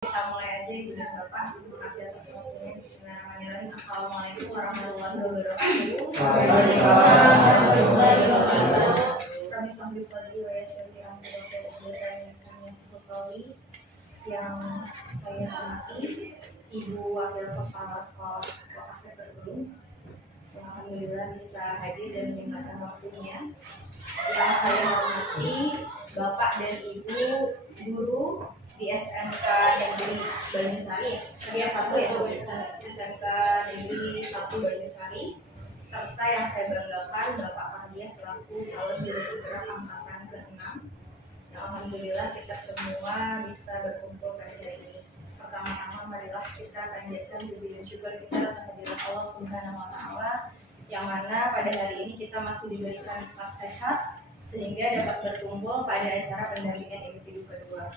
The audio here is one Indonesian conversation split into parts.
Kita mulai aja Ibu dan Bapak. Terima kasih atas waktunya. Bismillahirrahmanirrahim. Assalamualaikum warahmatullahi wabarakatuh. Waalaikumsalam warahmatullahi wabarakatuh. Kami sambil sadri wa yasirli amri wa qadar yang saya hormati Ibu Wakil Kepala Sekolah Lokasi Bergelung. Alhamdulillah bisa hadir dan menyempatkan waktunya. Yang saya hormati Bapak dan Ibu guru di SMK Negeri Banyusari, SMK Negeri 1 Banyusari, serta yang saya banggakan Bapak Fahdia selaku calon direktur gerak angkatan ke-6. Yang alhamdulillah kita semua bisa berkumpul pada hari ini. Pertama-tama marilah kita panjatkan puji dan syukur kita kehadirat Allah Subhanahu wa taala yang mana pada hari ini kita masih diberikan tetap sehat sehingga dapat berkumpul pada acara pendampingan individu kedua.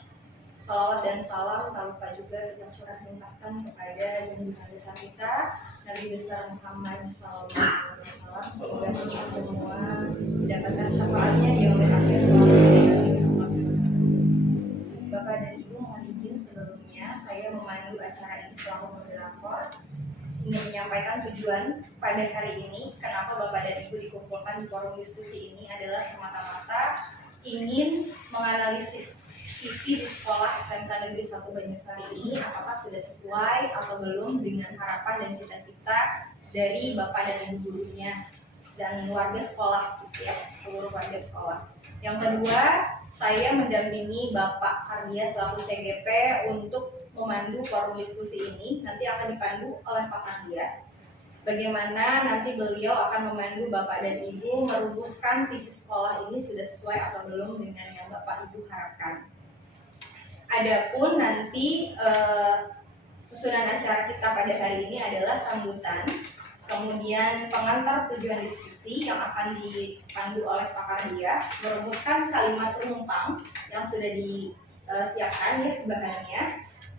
Salawat dan salam tak lupa juga kita curah limpahkan kepada junjungan besar kita Nabi besar Muhammad SAW, semoga kita semua mendapatkan syafaatnya di yaumil akhir. Bapak dan Ibu, mohon izin sebelumnya saya memandu acara ini selaku moderator. Ingin menyampaikan tujuan pada hari ini, kenapa Bapak dan Ibu dikumpulkan di forum diskusi ini adalah semata-mata ingin menganalisis isi di sekolah SMK Negeri 1 Banyusari ini apakah sudah sesuai atau belum dengan harapan dan cita-cita dari Bapak dan Ibu gurunya dan warga sekolah, gitu ya, seluruh warga sekolah. Yang kedua, saya mendampingi Bapak Fahdia selaku CGP untuk memandu forum diskusi ini. Nanti akan dipandu oleh Pak Fahdia. Bagaimana nanti beliau akan memandu Bapak dan Ibu merumuskan visi sekolah ini sudah sesuai atau belum dengan yang Bapak Ibu harapkan. Adapun nanti susunan acara kita pada hari ini adalah sambutan, kemudian pengantar tujuan diskusi yang akan dipandu oleh Pak Fahdia, merumuskan kalimat penumpang yang sudah disiapkan ya bahannya,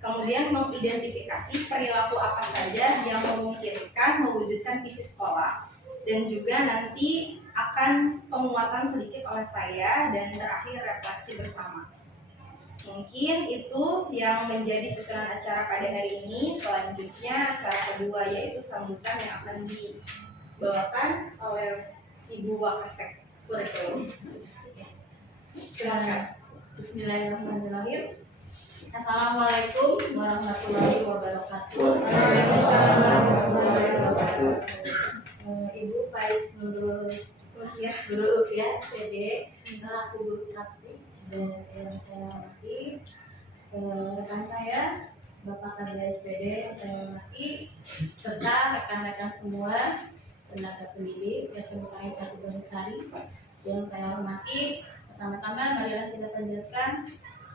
kemudian mengidentifikasi perilaku apa saja yang memungkinkan mewujudkan visi sekolah, dan juga nanti akan penguatan sedikit oleh saya, dan terakhir refleksi bersama. Mungkin itu yang menjadi susunan acara pada hari ini. Selanjutnya acara kedua yaitu sambutan yang akan dibawakan oleh Ibu Wakasek Kurikulum. Silakan. Bismillahirrahmanirrahim. Assalamualaikum warahmatullahi wabarakatuh. Waalaikumsalam warahmatullahi wabarakatuh. Ibu Faiz Nurul Rupiah, SPD, selaku guru praktik, dan yang saya hormati rekan saya Bapak Fahdia SPD, saya hormati, serta rekan-rekan semua tenaga pendidik SMK 1 Banyusari yang saya hormati. Pertama-tama marilah kita panjatkan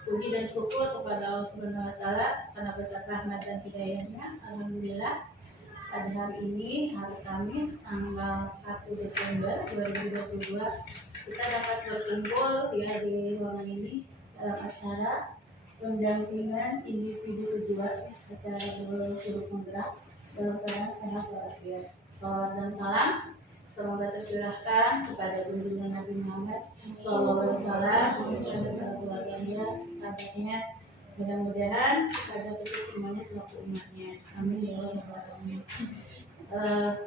puji dan syukur kepada Allah Subhanahu wa taala karena berkat rahmat dan hidayahnya. Alhamdulillah pada hari ini, hari Kamis tanggal 1 Desember 2022, kita dapat berkumpul ya di ruangan ini dalam acara pendampingan individu kedua, acara guru penggerak dalam keadaan sehat walafiat. Salawat dan salam semoga tercurahkan kepada junjungan Nabi Muhammad SAW, kepada keluarganya, sahabatnya, mudah-mudahan kepada kita semuanya selaku umatnya. Amin ya Allah ya Rabbal alamin.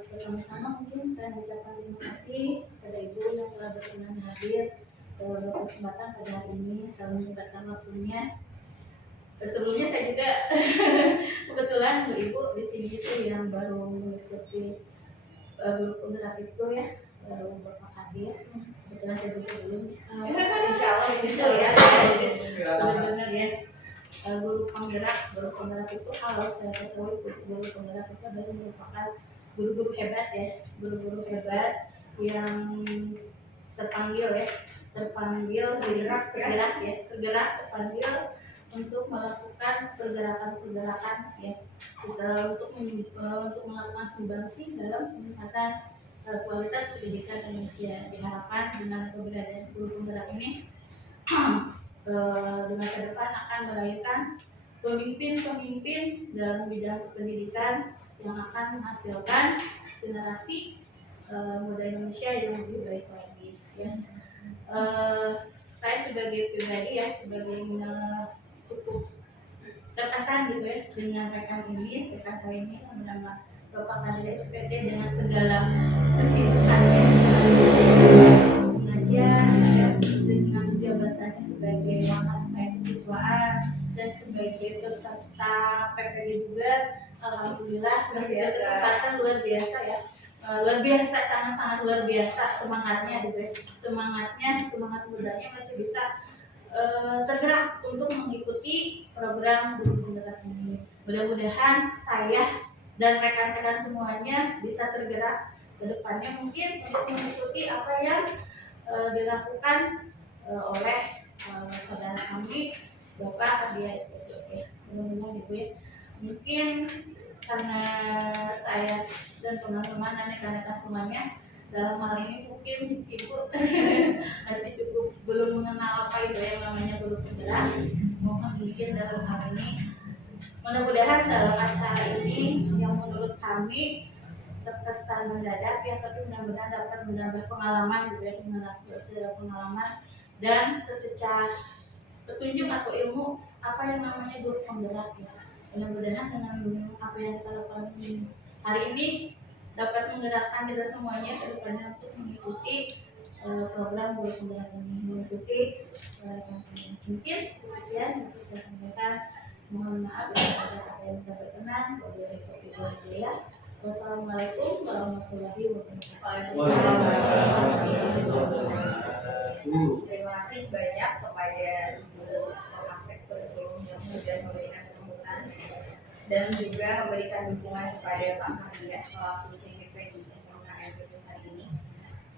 Pertama-tama mungkin saya mengucapkan terima kasih kepada Ibu yang telah berkenan hadir berkesempatan pada hari ini dalam menyempatkan waktunya. Sebelumnya saya juga kebetulan Bu Ibu di sini itu yang baru mengikuti guru penggerak itu ya, Bapak Fahdia. Kebetulan saya juga belum. Insya Allah bisa ya. Benar-benar ya. Guru penggerak itu kalau saya ketahui guru penggerak itu adalah merupakan guru-guru hebat ya, guru-guru hebat yang terpanggil terpanggil untuk melakukan pergerakan ya, bisa untuk melakukan sumbangsi dalam peningkatan kualitas pendidikan Indonesia. Diharapkan dengan keberadaan guru penggerak ini di masa depan akan melahirkan pemimpin-pemimpin dalam bidang pendidikan yang akan menghasilkan generasi muda Indonesia yang lebih baik lagi ya. Saya sebagai pribadi ya, sebagai cukup terkesan gitu ya dengan rekan saya ini menambah Bapak Kandidat SPD dengan segala kesibukannya mengajar ya, dengan jabatannya sebagai Wakas Kehasiswaan dan sebagai peserta PPG juga. Alhamdulillah masih ada kesempatan luar biasa ya. Luar biasa, sangat-sangat luar biasa semangatnya gitu ya. Semangat mudanya masih bisa tergerak untuk mengikuti program guru penggerak ini. Mudah-mudahan saya dan rekan-rekan semuanya bisa tergerak ke depannya mungkin untuk mengikuti apa yang dilakukan oleh saudara kami Bapak Dia SPD. Mudah-mudahan gitu ya. Mungkin karena saya dan teman-teman dan rekan-rekan semuanya dalam hal ini mungkin ibu masih cukup belum mengenal apa itu yang namanya guru penggerak. Mohon mungkin dalam hal ini mudah-mudahan dalam acara ini yang menurut kami terkesan mendadak ya, tapi mudah-mudahan dapat menambah pengalaman gitu ya, pengalaman dan secerca petunjuk atau ilmu apa yang namanya guru penggerak ya. Mudah-mudahan dengan apa yang kita lakukan hari ini dapat menggerakkan kita semuanya ke depannya untuk mengikuti program guru penggerak ini, mengikuti mungkin sekian yang bisa saya sampaikan. Mohon maaf jika ada kata yang tidak berkenan. Wassalamualaikum warahmatullahi wabarakatuh. Terima kasih banyak kepada Ibu Kapolsek Kurikulum yang sudah memberikan sambutan dan juga memberikan dukungan kepada Pak Kardia selaku CGP di SMKN hari ini.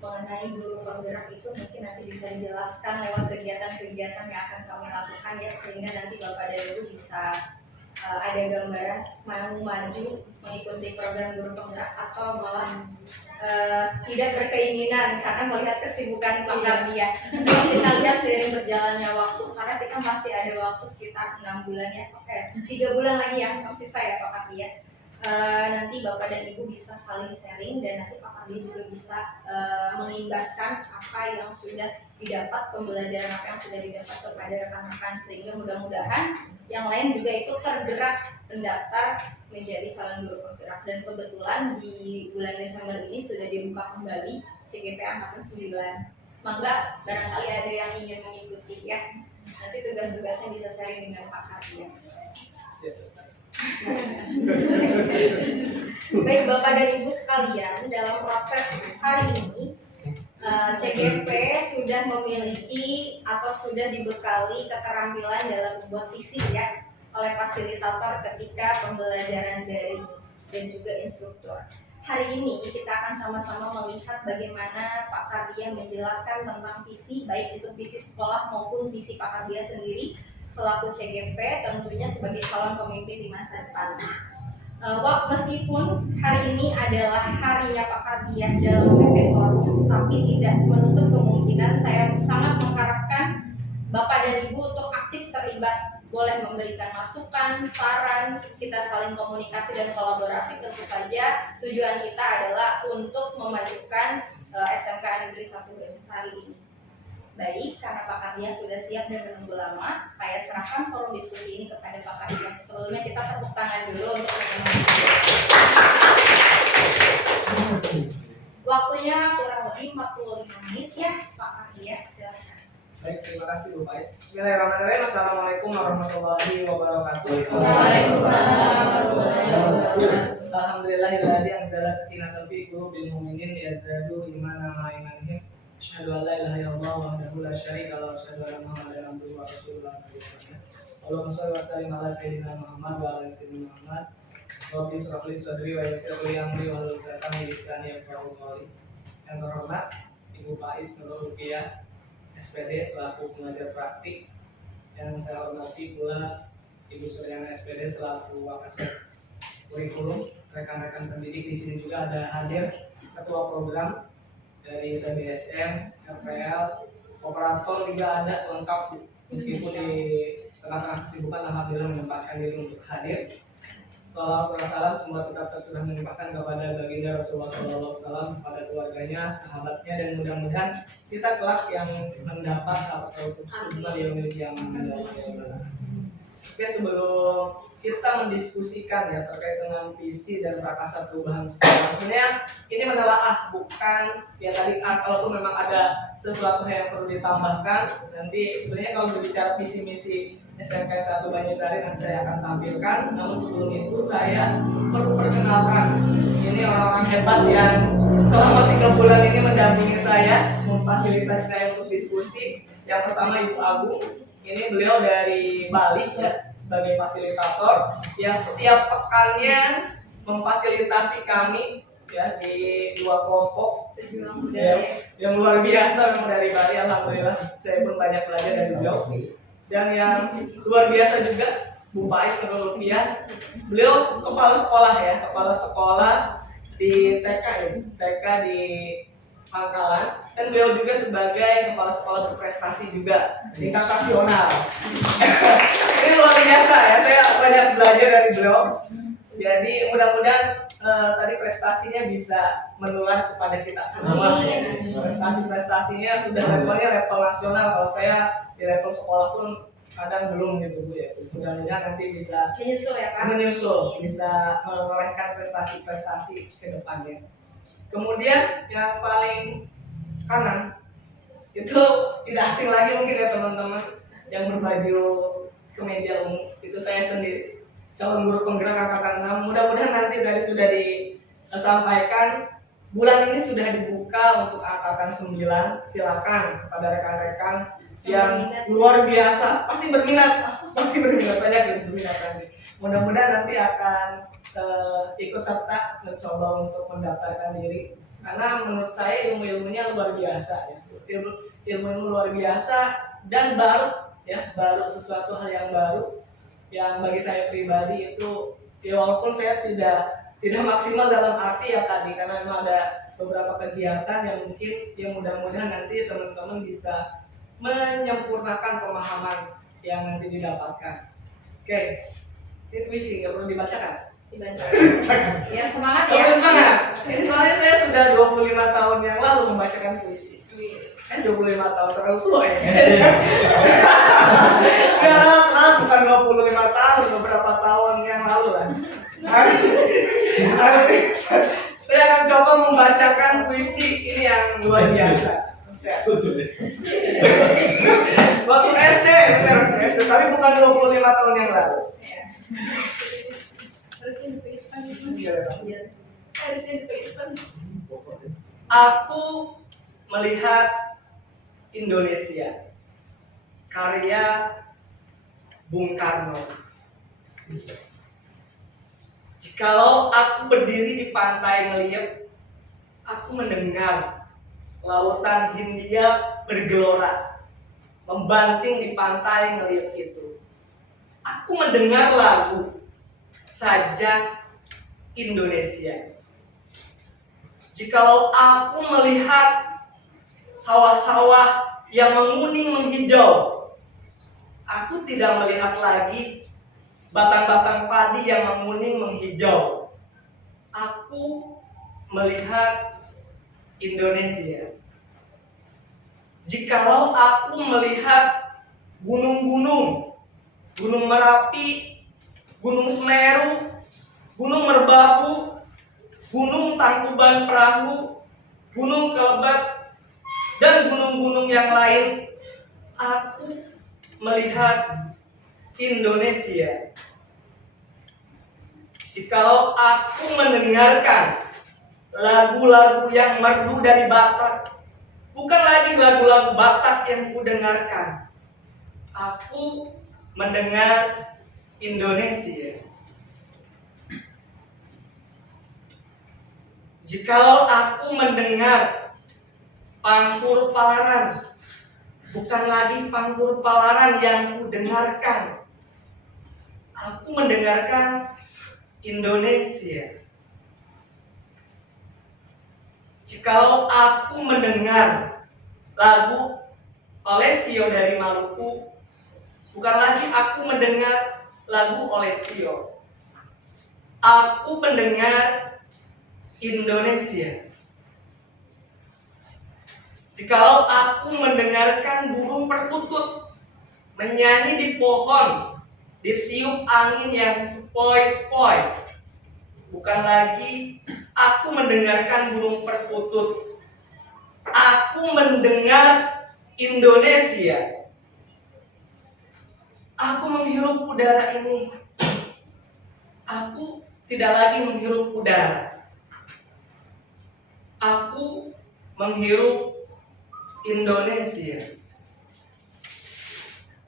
Mengenai guru penggerak itu mungkin nanti bisa dijelaskan lewat kegiatan-kegiatan yang akan kami lakukan ya, sehingga nanti Bapak dan Ibu bisa ada gambaran mau maju mengikuti program guru penggerak atau malah tidak berkeinginan karena melihat kesibukan Pak Kardia. Kita lihat seiring berjalannya waktu, karena kita masih ada waktu sekitar 6 bulan ya, 3 bulan lagi ya masih saya Pak Kardia. Nanti Bapak dan Ibu bisa saling sharing dan nanti Pak Kardia juga bisa mengimbaskan apa yang sudah didapat, pembelajaran apa yang sudah didapat kepada rekan-rekan, sehingga mudah-mudahan yang lain juga itu tergerak mendaftar menjadi calon guru penggerak. Dan kebetulan di bulan Desember ini sudah dibuka kembali CGP Angkatan 9. Mangga barangkali ada yang ingin mengikuti ya. Nanti tugas-tugasnya bisa sharing dengan Pak Kardia. Baik Bapak dan Ibu sekalian, dalam proses hari ini CGP sudah memiliki atau sudah dibekali keterampilan dalam membuat visi ya oleh fasilitator ketika pembelajaran daring dan juga instruktur. Hari ini kita akan sama-sama melihat bagaimana Pak Kardia menjelaskan tentang visi, baik itu visi sekolah maupun visi Pak Kardia sendiri selaku CGP, tentunya sebagai calon pemimpin di masa depan. Meskipun hari ini adalah harinya Pak Kardia dalam memimpin forum, tapi tidak menutup kemungkinan saya sangat mengharapkan Bapak dan Ibu untuk aktif terlibat, boleh memberikan masukan, saran, kita saling komunikasi dan kolaborasi. Tentu saja tujuan kita adalah untuk memajukan SMK Negeri 1 Banjarsari ini. Baik, karena Pak Kardia sudah siap dan menunggu lama, saya serahkan forum diskusi ini kepada Pak Kardia. Sebelumnya kita tepuk tangan dulu untuk waktunya kurang lebih 45 menit ya Pak Kardia, silakan. Baik, terima kasih Bu Pais. Bismillahirrahmanirrahim. Assalamualaikum warahmatullahi wabarakatuh. Waalaikumsalam warahmatullahi wabarakatuh. Alhamdulillahilladzi anzala sakinatahu fi qulubil mu'minin liyazdaadu imanan ma'a imanihim. Asyhadu an la ilaha illallah wahdahu la syarika lahu wa asyhadu anna Muhammadan abduhu wa rasuluhu. Allahumma shalli wa sallim ala sayyidina Muhammad wa ala sayyidina Muhammad. Rabbi shrah li sadri wa yassir li amri wahlul 'uqdatam min lisani yafqahu qawli. Yang terhormat Ibu Pais Nurul Ruqiyah SPD selaku pengajar praktik, yang saya hormati pula Ibu Suryana SPD selaku Wakasek Kurikulum, rekan-rekan pendidik di sini juga ada hadir ketua program dari TBSM, RPL, operator juga ada lengkap, meskipun di tengah-tengah kesibukan alhamdulillah menyempatkan diri untuk hadir. Salawat salam semua tetap sudah melimpahkan kepada baginda Rasulullah SAW, kepada keluarganya, sahabatnya, dan mudah-mudahan kita kelak yang mendapat sahabat Rasulullah yang milik yang mendapat. Oke, sebelum kita mendiskusikan ya terkait dengan visi dan prakasa perubahan sekolah, sebenarnya ini menelaah, bukan ya tadi kalaupun memang ada sesuatu yang perlu ditambahkan, nanti sebenarnya kalau berbicara visi misi SMK 1 Banyusari nanti saya akan tampilkan. Namun sebelum itu saya perlu perkenalkan ini orang-orang hebat yang selama 3 bulan ini mendampingi saya, memfasilitasi saya untuk diskusi. Yang pertama Ibu Agung, ini beliau dari Bali ya, sebagai fasilitator yang setiap pekannya memfasilitasi kami ya di 2 kelompok ya, yang luar biasa memang dari Bali. Alhamdulillah saya pun banyak belajar dari beliau. Dan yang luar biasa juga Bu Faiz Nurul Lutfiah, beliau kepala sekolah ya, kepala sekolah di TK ya, TK di Pangkalan, dan beliau juga sebagai kepala sekolah berprestasi juga tingkat nasional. Ini luar biasa ya, saya banyak belajar dari beliau. Jadi mudah-mudahan tadi prestasinya bisa menular kepada kita semua. Prestasinya sudah levelnya level nasional. Kalau saya di level sekolah pun kadang belum gitu Bu ya. Mudah-mudahan nanti bisa menyusul, bisa menorehkan prestasi-prestasi ke depannya. Kemudian yang paling kanan itu tidak asing lagi mungkin ya teman-teman yang berbaju kemeja ungu, itu saya sendiri, calon guru penggerak angkatan 6. Mudah-mudahan nanti tadi sudah disampaikan, bulan ini sudah dibuka untuk angkatan 9. Silakan kepada rekan-rekan yang luar biasa, pasti berminat banyak yang berminat nanti. Mudah-mudahan nanti akan ikut serta mencoba untuk mendaftarkan diri, karena menurut saya ilmu-ilmunya luar biasa ya. Ilmu luar biasa dan baru ya, baru sesuatu hal yang baru yang bagi saya pribadi itu ya, walaupun saya tidak maksimal dalam arti ya tadi, karena memang ada beberapa kegiatan yang mungkin yang mudah-mudahan nanti teman-teman bisa menyempurnakan pemahaman yang nanti didapatkan. Oke, ini puisi nggak perlu dibacakan. Ya semangat ya. Semangat. Ini soalnya saya sudah 25 tahun yang lalu membacakan puisi. 25 tahun terlalu tua ya. Bukan 25 tahun, beberapa tahun yang lalu lah. Saya akan coba membacakan puisi ini yang luar biasa. Waktu SD, tapi bukan 25 tahun yang lalu. Aku melihat Indonesia, karya Bung Karno. Jikalau aku berdiri di pantai Ngeliep, aku mendengar lautan Hindia bergelora membanting di pantai Ngeliep itu. Aku mendengar lagu Sajak Indonesia. Jikalau aku melihat sawah-sawah yang menguning menghijau, aku tidak melihat lagi batang-batang padi yang menguning menghijau. Aku melihat Indonesia. Jikalau aku melihat gunung-gunung, Gunung Merapi, Gunung Semeru, Gunung Merbabu, Gunung Tangkuban Perahu, Gunung Kelebat, dan gunung-gunung yang lain, aku melihat Indonesia. Jikalau aku mendengarkan lagu-lagu yang merdu dari Batak, bukan lagi lagu-lagu Batak yang kudengarkan, aku mendengar Indonesia. Jikalau aku mendengar Pangkur Palaran, bukan lagi Pangkur Palaran yang kudengarkan, aku mendengarkan Indonesia. Jikalau aku mendengar lagu Olesio dari Maluku, bukan lagi aku mendengar lagu Olesio, aku mendengar Indonesia. Jikalau aku mendengarkan burung perkutut menyanyi di pohon, ditiup angin yang sepoi-sepoi. Bukan lagi aku mendengarkan burung perkutut. Aku mendengar Indonesia. Aku menghirup udara ini. Aku tidak lagi menghirup udara. Aku menghirup Indonesia.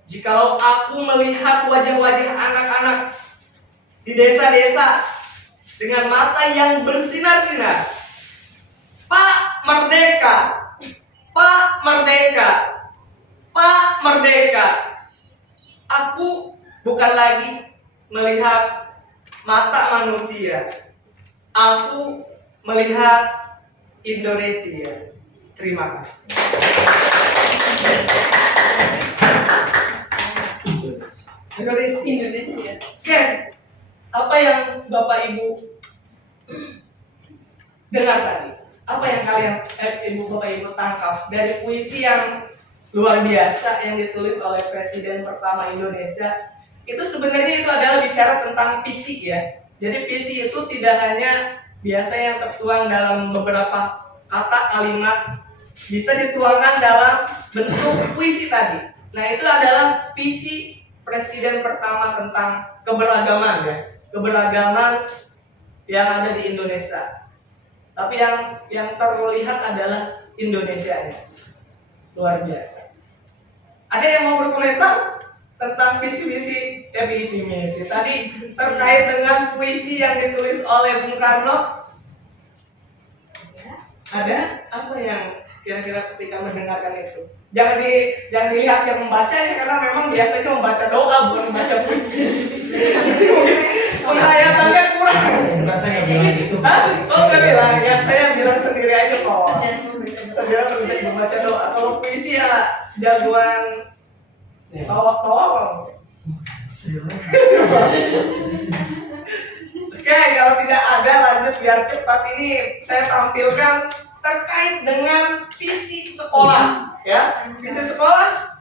Jikalau aku melihat wajah-wajah anak-anak di desa-desa dengan mata yang bersinar-sinar, Pak Merdeka, Pak Merdeka, Pak Merdeka. Aku bukan lagi melihat mata manusia. Aku melihat Indonesia. Terima kasih. Indonesia. Oke, apa yang Bapak Ibu dengar tadi? Apa yang kalian Bapak Ibu tangkap dari puisi yang luar biasa yang ditulis oleh Presiden pertama Indonesia? Itu sebenarnya itu adalah bicara tentang visi ya. Jadi visi itu tidak hanya biasa yang tertuang dalam beberapa kata kalimat, bisa dituangkan dalam bentuk puisi tadi. Nah, itu adalah visi Presiden pertama tentang keberagaman ya, keberagaman yang ada di Indonesia. Tapi yang terlihat adalah Indonesianya. Luar biasa. Ada yang mau berkomentar tentang visi-misi tadi terkait dengan puisi yang ditulis oleh Bung Karno? Ada apa yang kira-kira ketika mendengarkan itu? Jangan dilihat yang membaca ya, karena memang biasanya membaca doa bukan membaca puisi. Mungkin penghayatannya kurang. Enggak, saya nggak bilang gitu. Hah? Oh nggak bilang, ya saya bilang sendiri aja kok. Sejarah membaca doa. Kalau puisi ya jagoan tawak-tawak. Oke, kalau tidak ada lanjut biar cepat. Ini saya tampilkan terkait dengan visi sekolah ya. Visi sekolah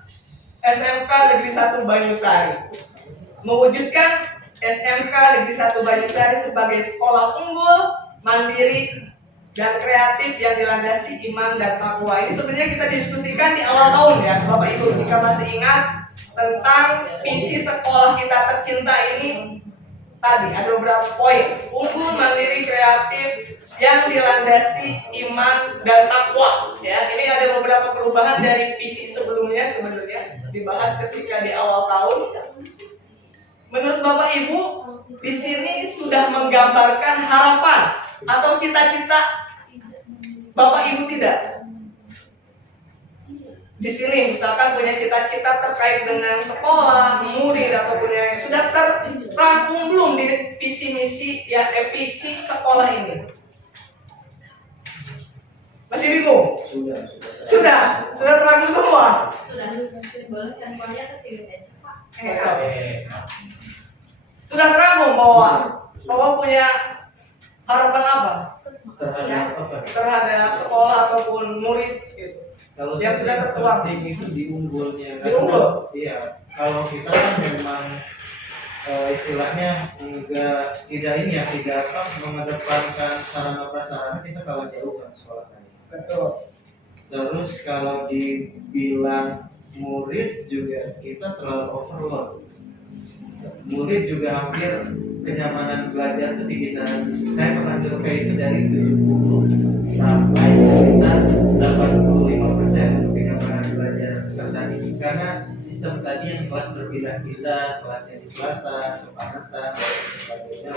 SMK Negeri 1 Banyusari mewujudkan SMK Negeri 1 Banyusari sebagai sekolah unggul, mandiri dan kreatif yang dilandasi iman dan takwa. Ini sebenarnya kita diskusikan di awal tahun ya, Bapak Ibu, jika masih ingat tentang visi sekolah kita tercinta ini. Tadi ada beberapa poin: unggul, mandiri, kreatif yang dilandasi iman dan takwa. Ya, ini ada beberapa perubahan dari visi sebelumnya sebenarnya dibahas ketika di awal tahun. Menurut Bapak Ibu, di sini sudah menggambarkan harapan atau cita-cita Bapak Ibu tidak? Di sini misalkan punya cita-cita terkait dengan sekolah, murid atau punya yang sudah terangkum belum di visi misi ya visi sekolah ini? Masih bingung? Sudah terangkum semua. Sudah. Boleh handphonenya ke sini aja, Pak. Sudah terangkum bahwa punya harapan apa terhadap sekolah ataupun murid gitu. Kalau yang sudah tertuang itu di unggulnya. Unggul. Iya. Kalau kita kan memang istilahnya tidak mengedepankan sarana prasarana, kita kalah jauh kan sekolah tadi. Betul. Terus kalau dibilang murid juga kita terlalu overload. Murid juga hampir kenyamanan belajar itu di kisaran, saya pernah survei itu dari 70 sampai sekitar 85% untuk kenyamanan belajar peserta didik, karena sistem tadi yang kelas berpindah-pindah, kelasnya di Selasa, kepanasan dan sebagainya.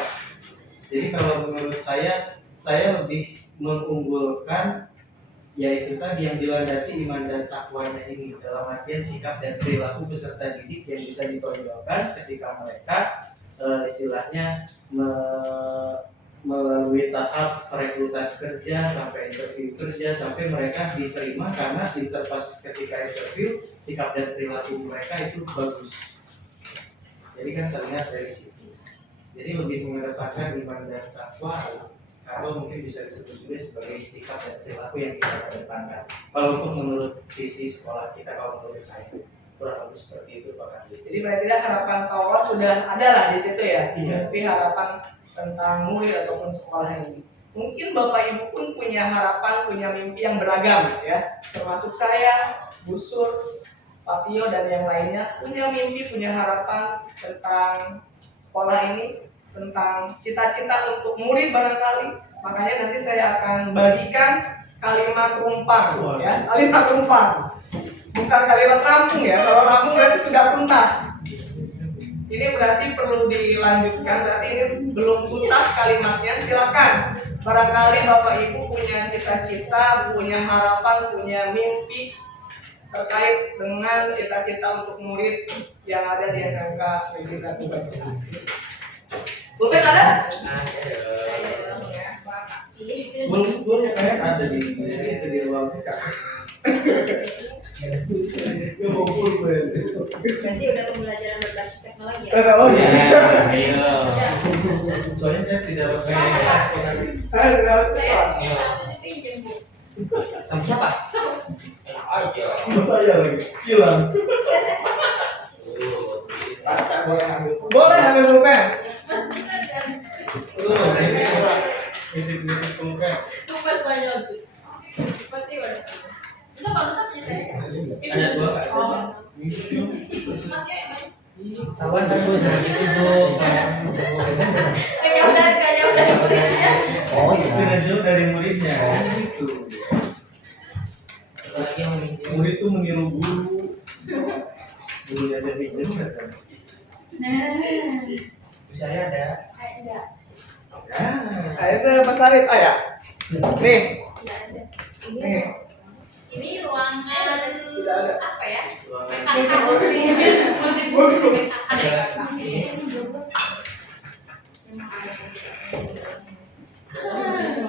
Jadi kalau menurut saya lebih mengunggulkan yaitu tadi yang dilandasi iman dan takwanya ini, dalam artian sikap dan perilaku peserta didik yang bisa ditonjolkan ketika mereka istilahnya melalui tahap perekrutan kerja sampai interview kerja sampai mereka diterima, karena ketika interview sikap dan perilaku mereka itu bagus. Jadi kan terlihat dari situ. Jadi lebih mengedepankan iman dan takwa, kalau mungkin bisa disebut juga sebagai sikap dan perilaku yang kita kedepankan. Kalau untuk menurut visi sekolah kita, kalau menurut saya. kurang lebih seperti itu Pak Adi. Jadi paling tidak harapan Pak Wawas sudah ada lah di situ ya. Iya. Tapi harapan tentang murid ataupun sekolah ini. Mungkin Bapak Ibu pun punya harapan, punya mimpi yang beragam ya. Termasuk saya, Bu Sur, Pak Tio dan yang lainnya punya mimpi, punya harapan tentang sekolah ini, tentang cita-cita untuk murid barangkali. Makanya nanti saya akan bagikan kalimat rumpang ya, kalimat rumpang. Bukan kalimat rampung ya. Kalau rampung berarti sudah tuntas. Ini berarti perlu dilanjutkan, berarti ini belum tuntas kalimatnya. Silakan. Barangkali Bapak Ibu punya cita-cita, punya harapan, punya mimpi terkait dengan cita-cita untuk murid yang ada di SMK Negeri 1 Bajang. Bukan ada? Belum kayak ada di ruang TK. Ya mau Berarti udah pembelajaran berbasis teknologi ya? Oh iya. Ayo. Soalnya saya tidak pakai kelas Pak Adi. Pinjam Bu. Sama siapa? Ayo. Sama saya lagi. Hilang. Boleh ambil pulpen. Ini pulpen. Tugas banyak sih. Seperti mana? Enggak pantas punya saya. Ada dua Kak. Oh. Masnya Tawan aku sama itu Bu. Jauh dari muridnya. Oh itu udah jauh dari muridnya. Gitu. Lagi yang murid tuh meniru guru. Gurunya jadi guru kan. Saya ada. Enggak. Nah, itu Mas Arif ya. Nih, Enggak ada. nih. ini ruangan Tidak ada. apa ya? Mekanika Multifungsi mekanika.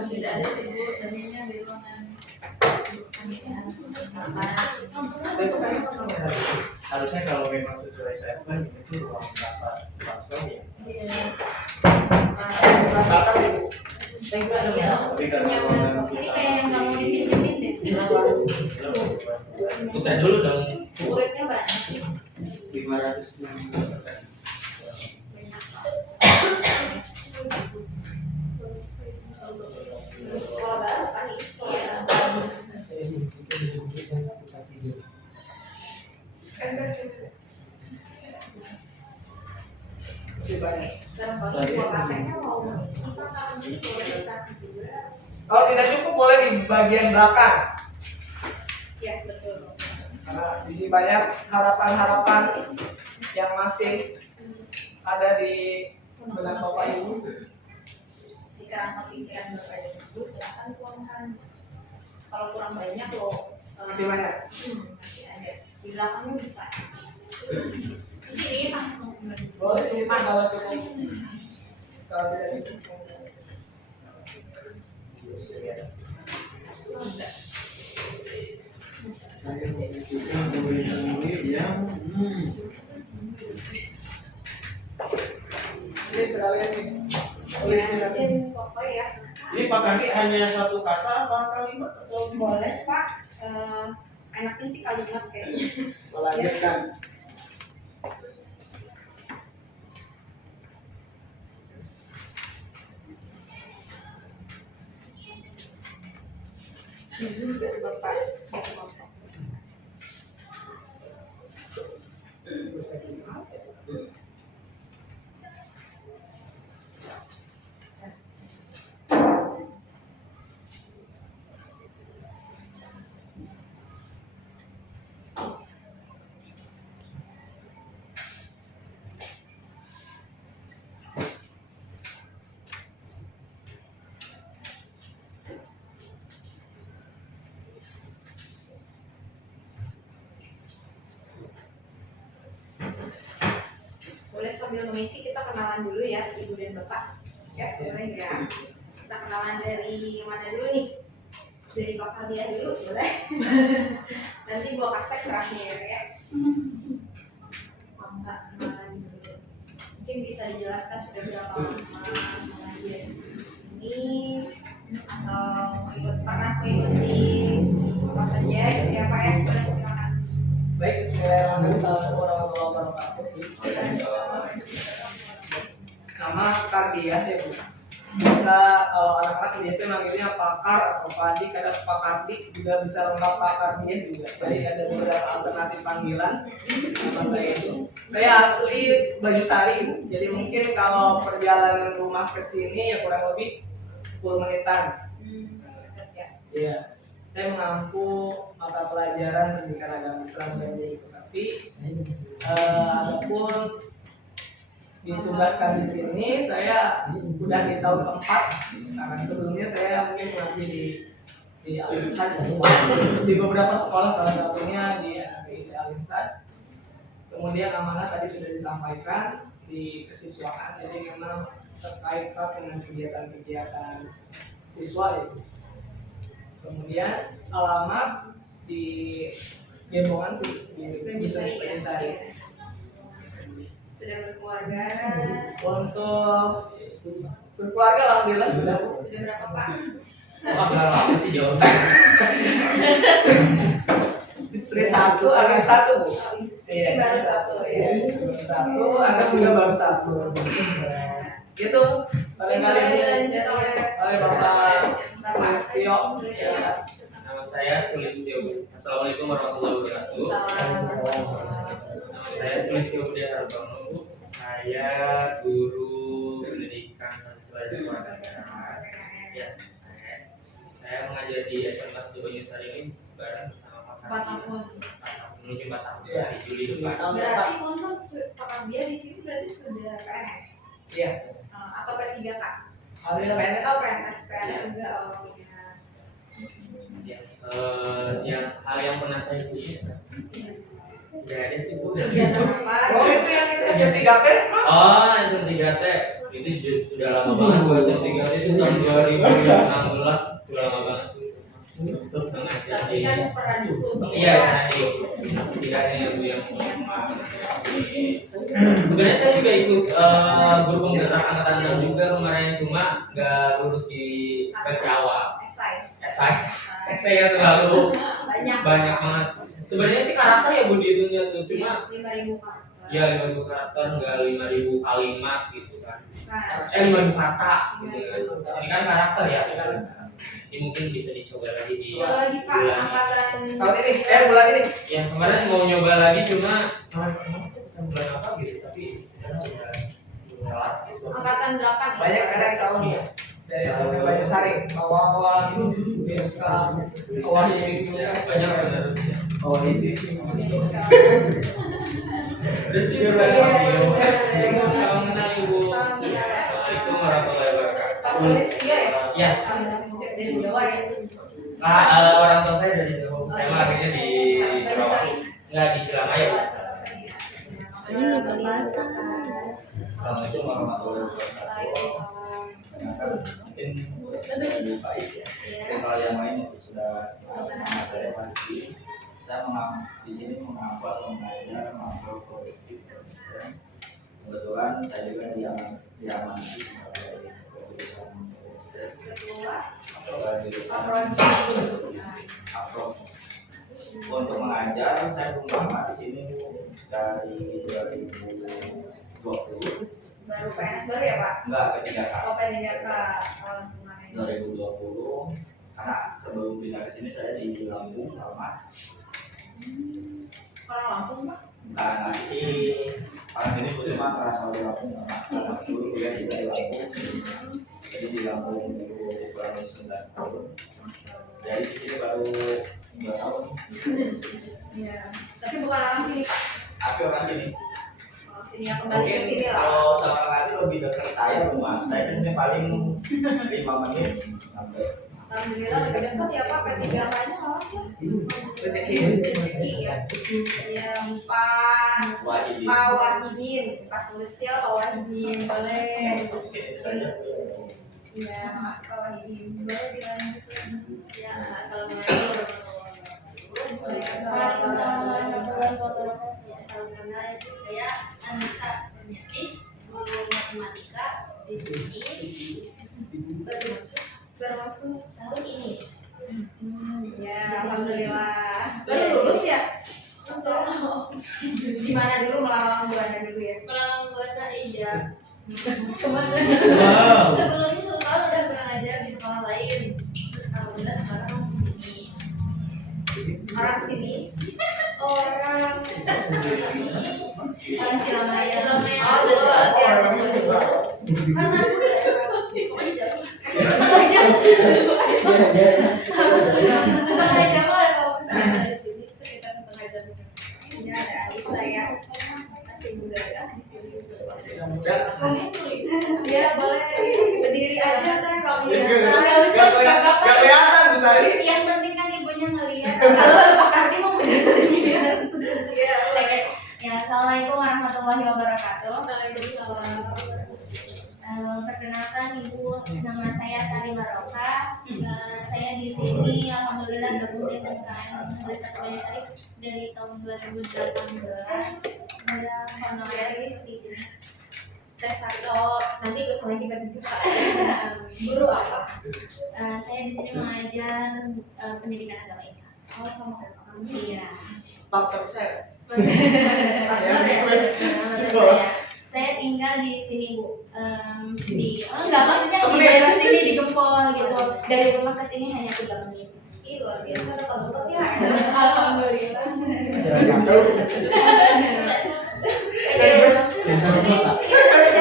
Tidak ada sih Bu, namanya di ruangan. Harusnya kalau memang sesuai saya kan itu ruang rapat langsung ya. Batas Ibu. Tapi kalau ruangan Ini kayak yang nggak mau dipinjemin deh. Bukan dulu dong. Muridnya banyak sih. 516 kan. Sekolah baru kali. Iya. Kalau tidak cukup boleh di bagian belakang. Ya betul. Karena di sini banyak harapan-harapan yang masih ada di benak Bapak Ibu. Pikiran Bapak Ibu silakan tuangkan. Kalau kurang banyak loh. Masih banyak. Masih ada. Di belakangnya bisa. Di sini langsung. Boleh disimpan kalau cukup. Kalau tidak cukup. Oh, enggak. Saya membutuhkan murid-murid yang Ini sekalian nih. Tulis di sini. Pokok ya. Ini Pak Kaki hanya satu kata apa kalimat atau Boleh Pak. Enaknya sih kalimat kayaknya. Melanjutkan. Izin dari Bapak. Boleh sambil mengisi kita kenalan dulu ya Ibu dan Bapak. Ya boleh ya. Kita kenalan dari mana dulu nih? Dari Pak Kardia dulu boleh. Nanti gua kasih terakhir ya. Enggak kenalan dulu. Mungkin bisa dijelaskan sudah berapa lama mengajar ini atau pernah mengikuti apa saja gitu ya Pak ya. Boleh silakan. Baik, bismillahirrahmanirrahim. Nama Kardian ya Bu. Bisa kalau anak-anak biasanya manggilnya Pakar atau Pak Adi, kadang Pak Kardi juga bisa lengkap Pak Kardian juga. Jadi ada beberapa alternatif panggilan nama saya itu. Saya asli Banyusari Bu. Jadi mungkin kalau perjalanan rumah ke sini ya kurang lebih 10 menitan. Iya. Saya mengampu mata pelajaran pendidikan agama Islam dan itu. Tapi adapun ditugaskan di sini, saya udah di tahun keempat. Sekarang sebelumnya saya mungkin mengabdi di Al-Insan, di beberapa sekolah, salah satunya di SMP Al-Insan. Kemudian amanah tadi sudah disampaikan di kesiswaan, jadi memang terkait dengan kegiatan-kegiatan siswa itu. Kemudian alamat di Gembongan sih di Banyusari. Sudah berkeluarga. Untuk berkeluarga alhamdulillah sudah. Sudah berapa Pak? Apa sih jawabnya? Istri satu, anak satu Bu. Istri baru satu ya. Baru satu, anak juga baru satu. Itu barangkali ini oleh Bapak Sulistyo. Ya. Nama saya Sulistyo. Assalamualaikum warahmatullahi wabarakatuh. Nama saya Sulistyo Budi Hartono. Saya guru pendidikan Pancasila dan Kewarganegaraan. Ya, saya mengajar di SMA 1 Banyusari ini bareng bersama Pak Kardi. Menuju 4 tahun dari Juli depan. Berarti untuk Pak dia di sini berarti sudah PNS. Iya. Atau P3 Kak? Alhamdulillah PNS. Oh PNS juga. Oh iya. Yang hal yang pernah saya punya ya ada sih Bu. Kegiatan apa? Oh itu yang itu SM3T. Oh SM3T itu sudah lama banget Bu. SM3T itu tahun 2016 sudah lama banget. Tapi kan pernah dihukum. Iya pernah di setidaknya ya Bu yang sebenarnya saya juga ikut guru penggerak angkatan 6 juga kemarin, cuma nggak lulus di seleksi awal. Esai ya terlalu banyak banget. Sebenarnya sih karakter ya Bu dihitungnya tuh, cuma 5.000 karakter. ya 5.000 karakter nggak 5.000 kalimat gitu kan. 5.000 kata gitu kan. Ini kan karakter ya. Ini mungkin bisa dicoba lagi di Kalau lagi Pak bulan angkatan Tahun ini, bulan ini. ya kemarin mau nyoba lagi cuma kemarin bisa bulan apa gitu, tapi sudah lewat gitu. angkatan 8. Banyak sekarang yang tahun Iya. dari SMP Banyusari. Awal-awal dulu dia suka awalnya Ya, banyak benar. Oh ini Terus sih bisa salam kenal Ibu. Assalamualaikum warahmatullahi wabarakatuh. Pak Sulistyo ya? Ya. Pak Sulistyo dari Jawa ya? Orang tua saya dari Jawa. Saya lahirnya di Jawa. Enggak di Cilangaya. Ini nggak kelihatan. Assalamualaikum warahmatullahi wabarakatuh. Mungkin lebih baik ya. Mungkin kalau yang lain sudah saya pahami. Saya di sini mengampu atau mengajar mampu produktif. Kebetulan saya juga diamanati sebagai keputusan jurusan Afro. Untuk mengajar saya belum lama di sini dari 2020. Baru PNS baru ya Pak? Enggak, ketiga kali. Oh P3K tahun kemarin. 2020 karena sebelum pindah ke sini saya di Lampung lama. Orang Lampung Pak? Bukan sih, karena ini cuma merantau di Lampung karena dulu kuliah juga di Lampung. Jadi di Lampung dulu kurang lebih 19 tahun. Jadi di sini baru 2 tahun. Iya. Tapi bukan orang sini Pak? Aku orang sini. Orang sini yang kembali ke Mungkin sini lah. kalau sama nanti lebih dekat saya rumah. Saya di sini paling 5 menit sampai. Alhamdulillah lebih dekat ya Pak. P3K-nya malah ya. rezeki. Iya. Yang Pak Wahidin. Pak Wahidin, Pak Sulistyo, Pak Wahidin boleh. Oke, itu saja. Iya, makasih Pak Wahidin. Boleh dilanjutkan. Ya, assalamualaikum warahmatullahi wabarakatuh. Ya, salam kenal itu saya Anissa Kurniasih, guru matematika di sini. Bermasuk Tahun ini. ya, alhamdulillah. Baru lulus ya? Di mana dulu melamar orang tua kemana? Wow. Sebelumnya 1 tahun udah pernah ngajar di sekolah lain. Terus alhamdulillah sekarang masih di sini. Orang sini. Orang Cilamaya. Oh, dulu ya. Karena aku pokoknya jauh. Setengah jam. Setengah jam lah kalau misalnya dari sini sekitar setengah jam. Ini ada adik saya masih muda ya di sini. Ngomong tulis. Ya boleh Berdiri aja kan kalau Ya, lihat. Gak kelihatan Bu Sari. Yang penting kan ibunya ngelihat. Kalau Pak Kardi mau berdasarkan. Iya. Ya, assalamualaikum warahmatullahi wabarakatuh. Perkenalkan Ibu, nama saya Sari Baroka. Saya di sini alhamdulillah gabung di SMKN Negeri 1 Banyuwangi dari tahun 2018. Saya honorer di sini. Saya Sarto, nanti ikut lagi kita Pak. Guru apa? Saya di sini mengajar pendidikan agama Islam. Oh, sama kayak Pak. Iya. Partner saya. Saya tinggal di sini Bu. Enggak maksudnya di daerah sini di Gempol gitu. Dari rumah ke sini hanya 3 menit. Ih, luar biasa ada kontot ya. Alhamdulillah.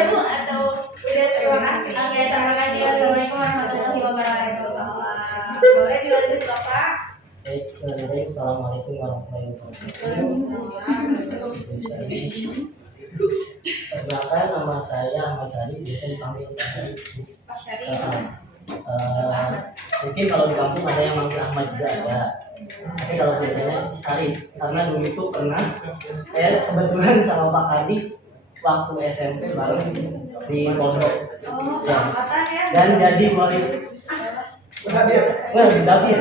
Bu atau Udah, terima kasih. Oke, terima kasih. Assalamualaikum warahmatullahi wabarakatuh. Boleh dilanjut Bapak? Baik, assalamualaikum warahmatullahi wabarakatuh. Perkenalkan, nama saya Ahmad Sari, biasa dipanggil Sari. Pak Syari. Mungkin kalau di kampung ada yang manggil Ahmad juga ada. Tapi kalau biasanya si Sari, karena dulu itu pernah saya kebetulan sama Pak Kardi waktu SMP bareng di pondok. Oh, Ya. sahabatan ya. Dan jadi wali Hadir. Dapir,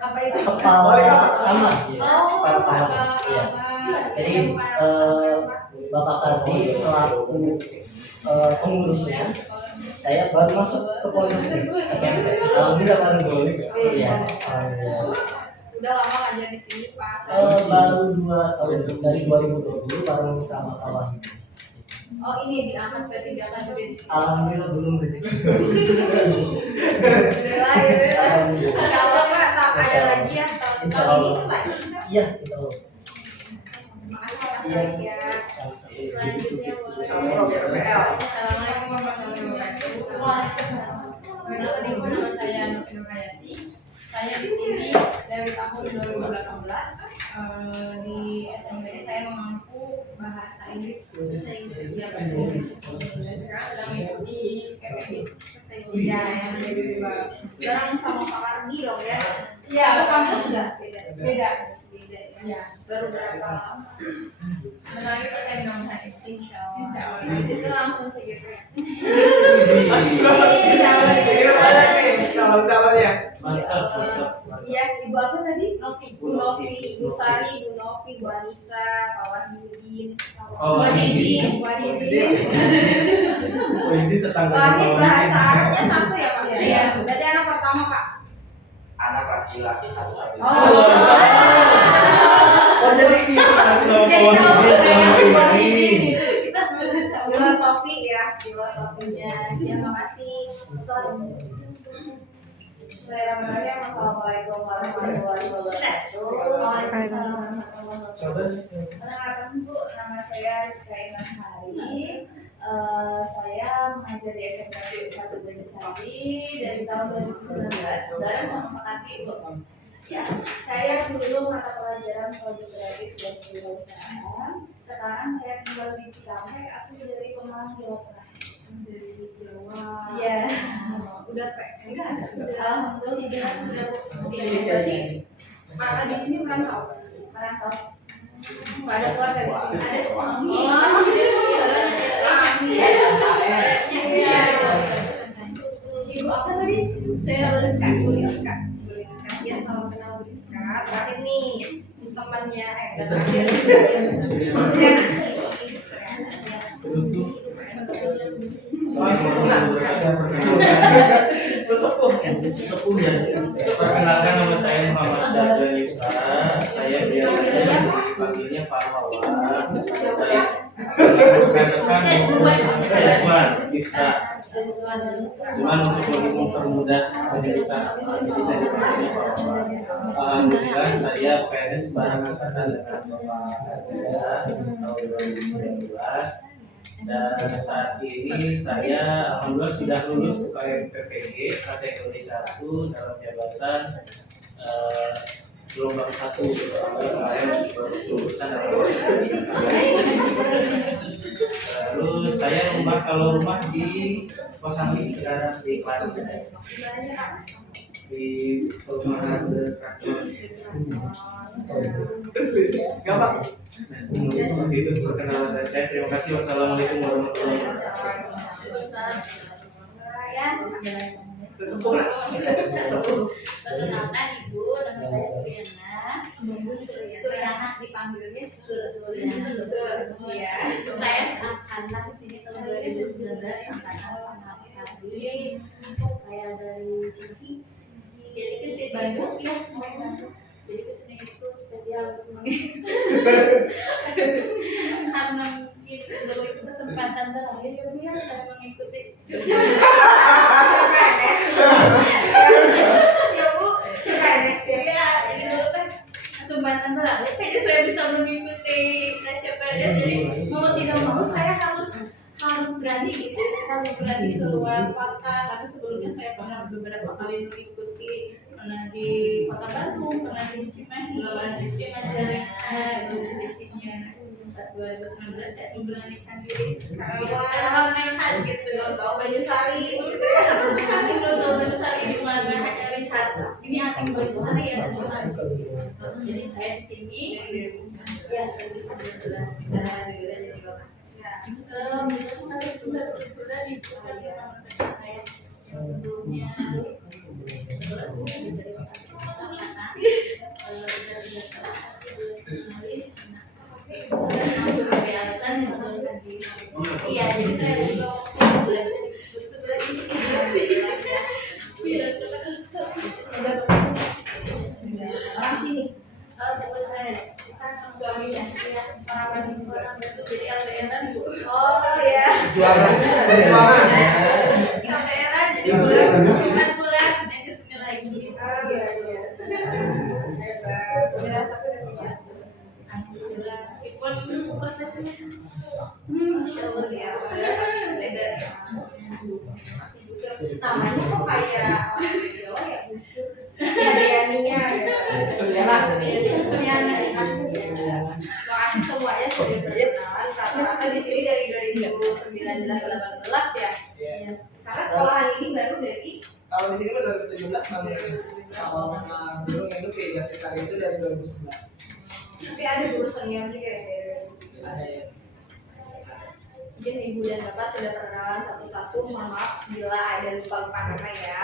Apa itu? kepala kamar. Oh, Kepala kamar. Iya. Jadi Bapak Kardi selaku pengurusnya, saya baru masuk ke politik SMP. Alhamdulillah baru dulu. Iya. Alhamdulillah. Udah lama ngajar di sini Pak. Baru 2 tahun dari 2020 bareng sama kawan. Oh, ini diangkat berarti diangkat juga di sini. Alhamdulillah belum rezeki. Alhamdulillah. Kalau Pak tak ada lagi ya tahun ini tuh lagi. Iya, kita tahu. Makasih Pak Iya. Syari ya. Selanjutnya boleh. Assalamualaikum warahmatullahi wabarakatuh. Waalaikumsalam. Perkenalkan Ibu, nama saya Nur Hayati. Saya di sini dari tahun 2018 di SMP saya memampu bahasa Inggris. Ya, bahasa Inggris. Dan sekarang sedang mengikuti PPD. Iya, yang dari Sekarang sama Pak Kardi dong ya. Iya, Atau kampus sudah beda. beda. Beda ya. Iya. Baru berapa lama? Sebentar lagi saya di nomor 1. Insya Allah. Insya Allah. Habis itu langsung CGP. Masih belum. Kira mana nih calon-calonnya? Mantap, mantap. Iya, Ibu apa tadi? Novi. Bu Novi, Bu Sari, Bu Novi, Bu Anissa, Pak Wahyudin, Oh, Wadidin, Wadidin. Oh, ini tetangga Wah, ini bahasa Arabnya satu ya Pak? Iya. Iya. Berarti anak pertama Pak. Anak laki-laki satu-satunya. Oh, jadi ini Jadi tahu dia saya sama Wadidin ini. gitu. Kita Bila Sofi ya, Bila Sofinya. Ya, makasih. Bismillahirrahmanirrahim. Assalamualaikum warahmatullahi wabarakatuh. Waalaikumsalam warahmatullahi wabarakatuh. Perkenalkan Bu, nama saya Rizka Iman Hari. Saya mengajar di SMK 1 Banyuwangi dari tahun 2019 bareng sama Pak Kati Bu. Ya, saya dulu mata pelajaran produk kreatif dan kewirausahaan. Sekarang saya tinggal di Cikampek, asli dari Pemalang, Jawa Tengah. Dari Jawa. Iya. Udah enggak? Alhamdulillah sudah Bu. Berarti Kakak di sini merantau. Merantau. Nggak ada keluarga di sini. Ada suami. Ibu apa tadi? Saya Rizka. Bu Rizka. Ya, salam kenal Bu Rizka. Terakhir nih temannya. Terakhir. Selesai. Sesepuh ya. Perkenalkan nama saya Muhammad Syahdan Yusa. Saya biasanya dipanggilnya Pak Wawan. Rekan-rekan Seswan bisa. Cuman untuk lebih mempermudah penyebutan, jadi saya dipanggilnya Pak Wawan. Alhamdulillah saya PNS bareng angkatan dengan Bapak Artega tahun 2019. Dan saat ini saya alhamdulillah sudah lulus UKM PPG kategori 1 dalam jabatan gelombang 1 UKM lulusan dalam Terus saya kalau rumah di Kosambi sekarang di Klaten di perumahan Traktor. Gampang. Itu perkenalan dari saya. Terima kasih. Wassalamualaikum warahmatullahi wabarakatuh. Perkenalkan Ibu, nama saya Suryana dipanggilnya Suryana. Ya. Saya anak di sini tahun 2019 angkatan sama Kadi. Saya dari Cipi. Jadi kesini Bandung ya, jadi kesini itu spesial untuk karena mungkin dulu itu kesempatan terakhir ya saya mengikuti Ya Bu, PNS ya. jadi dulu kan kesempatan terakhir kayaknya saya bisa mengikuti tes CPNS, jadi mau tidak mau saya harus berani gitu, harus berani keluar kota karena sebelumnya saya pernah beberapa kali mengikuti, pernah di Kota Bandung, pernah di Cimahi, di Majalengka, produktifnya 2019 saya memberanikan diri Karawang gitu, Belum tahu Banyusari. Sari belum tahu Banyusari di mana, hanya lihat ini anting Banyusari ya, jadi saya di sini ya saya di 19 dari lokasi. Sebulan itu kan saya sebelumnya iya, jadi saya juga sebulan ini kan suaminya orang Bandung juga, jadi LDR-an Bu. Oh ya. LDR-an jadi bulan naik ke sini lagi. Oh iya iya. Hebat. Ya, tapi udah punya. Alhamdulillah, meskipun prosesnya Masya Allah ya. Namanya kok kayak Jawa ya busuk. Ada yaninya. Suryana. Makasih semuanya sudah berkenalan. Rata-rata di sini dari 2019-18 ya. Karena sekolahan ini baru dari Kalau di sini kan 2017 kalau memang dulu itu pediatri kali itu dari 2011. tapi ada jurusannya juga ya. Ada ya. Mungkin Ibu dan Bapak sudah perkenalan satu-satu. Mohon maaf bila ada lupa-lupa kata ya.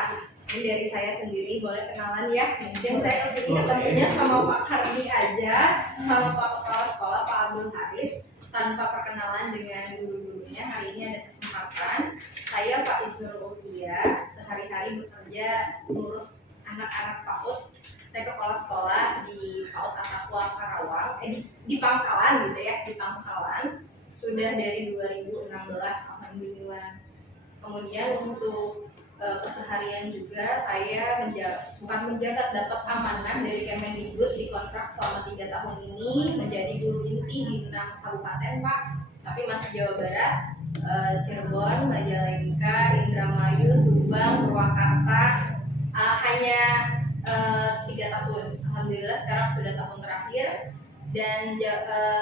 Ini dari saya sendiri, boleh kenalan ya. Mungkin saya kesini ketemunya sama Pak Karni aja, sama Pak Kepala Sekolah Pak Abdul Haris, tanpa perkenalan dengan guru-gurunya. Hari ini ada kesempatan. Saya Pak Isnur Utia, sehari-hari bekerja ngurus anak-anak PAUD. Saya kepala sekolah di PAUD Atakwa Karawang, di Pangkalan gitu ya, di Pangkalan. Sudah dari 2016, alhamdulillah. Kemudian untuk keseharian juga saya bukan menjabat, dapat amanah dari Kemendikbud di kontrak selama 3 tahun ini menjadi guru inti di 6 kabupaten Pak, tapi masih Jawa Barat, Cirebon, Majalengka, Indramayu, Subang, Purwakarta, hanya 3 tahun. Alhamdulillah sekarang sudah tahun terakhir. Dan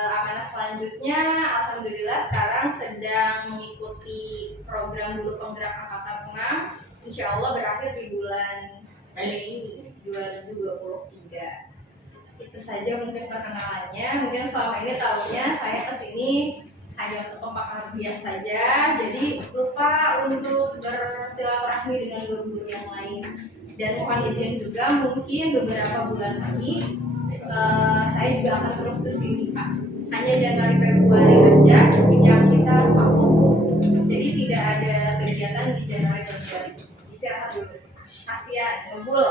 amanah selanjutnya alhamdulillah sekarang sedang mengikuti program guru penggerak angkatan 6, insya Allah berakhir di bulan Mei ini 2023. Itu saja mungkin perkenalannya. Mungkin selama ini tahunya saya kesini hanya untuk pemaparan biasa saja, jadi lupa untuk bersilaturahmi dengan guru-guru yang lain. Dan mohon izin juga mungkin beberapa bulan lagi saya juga akan terus ke sini Pak. Hanya Januari Februari aja yang kita vakum. Jadi tidak ada kegiatan di Januari Februari. Istirahat dulu. kasihan ngebul.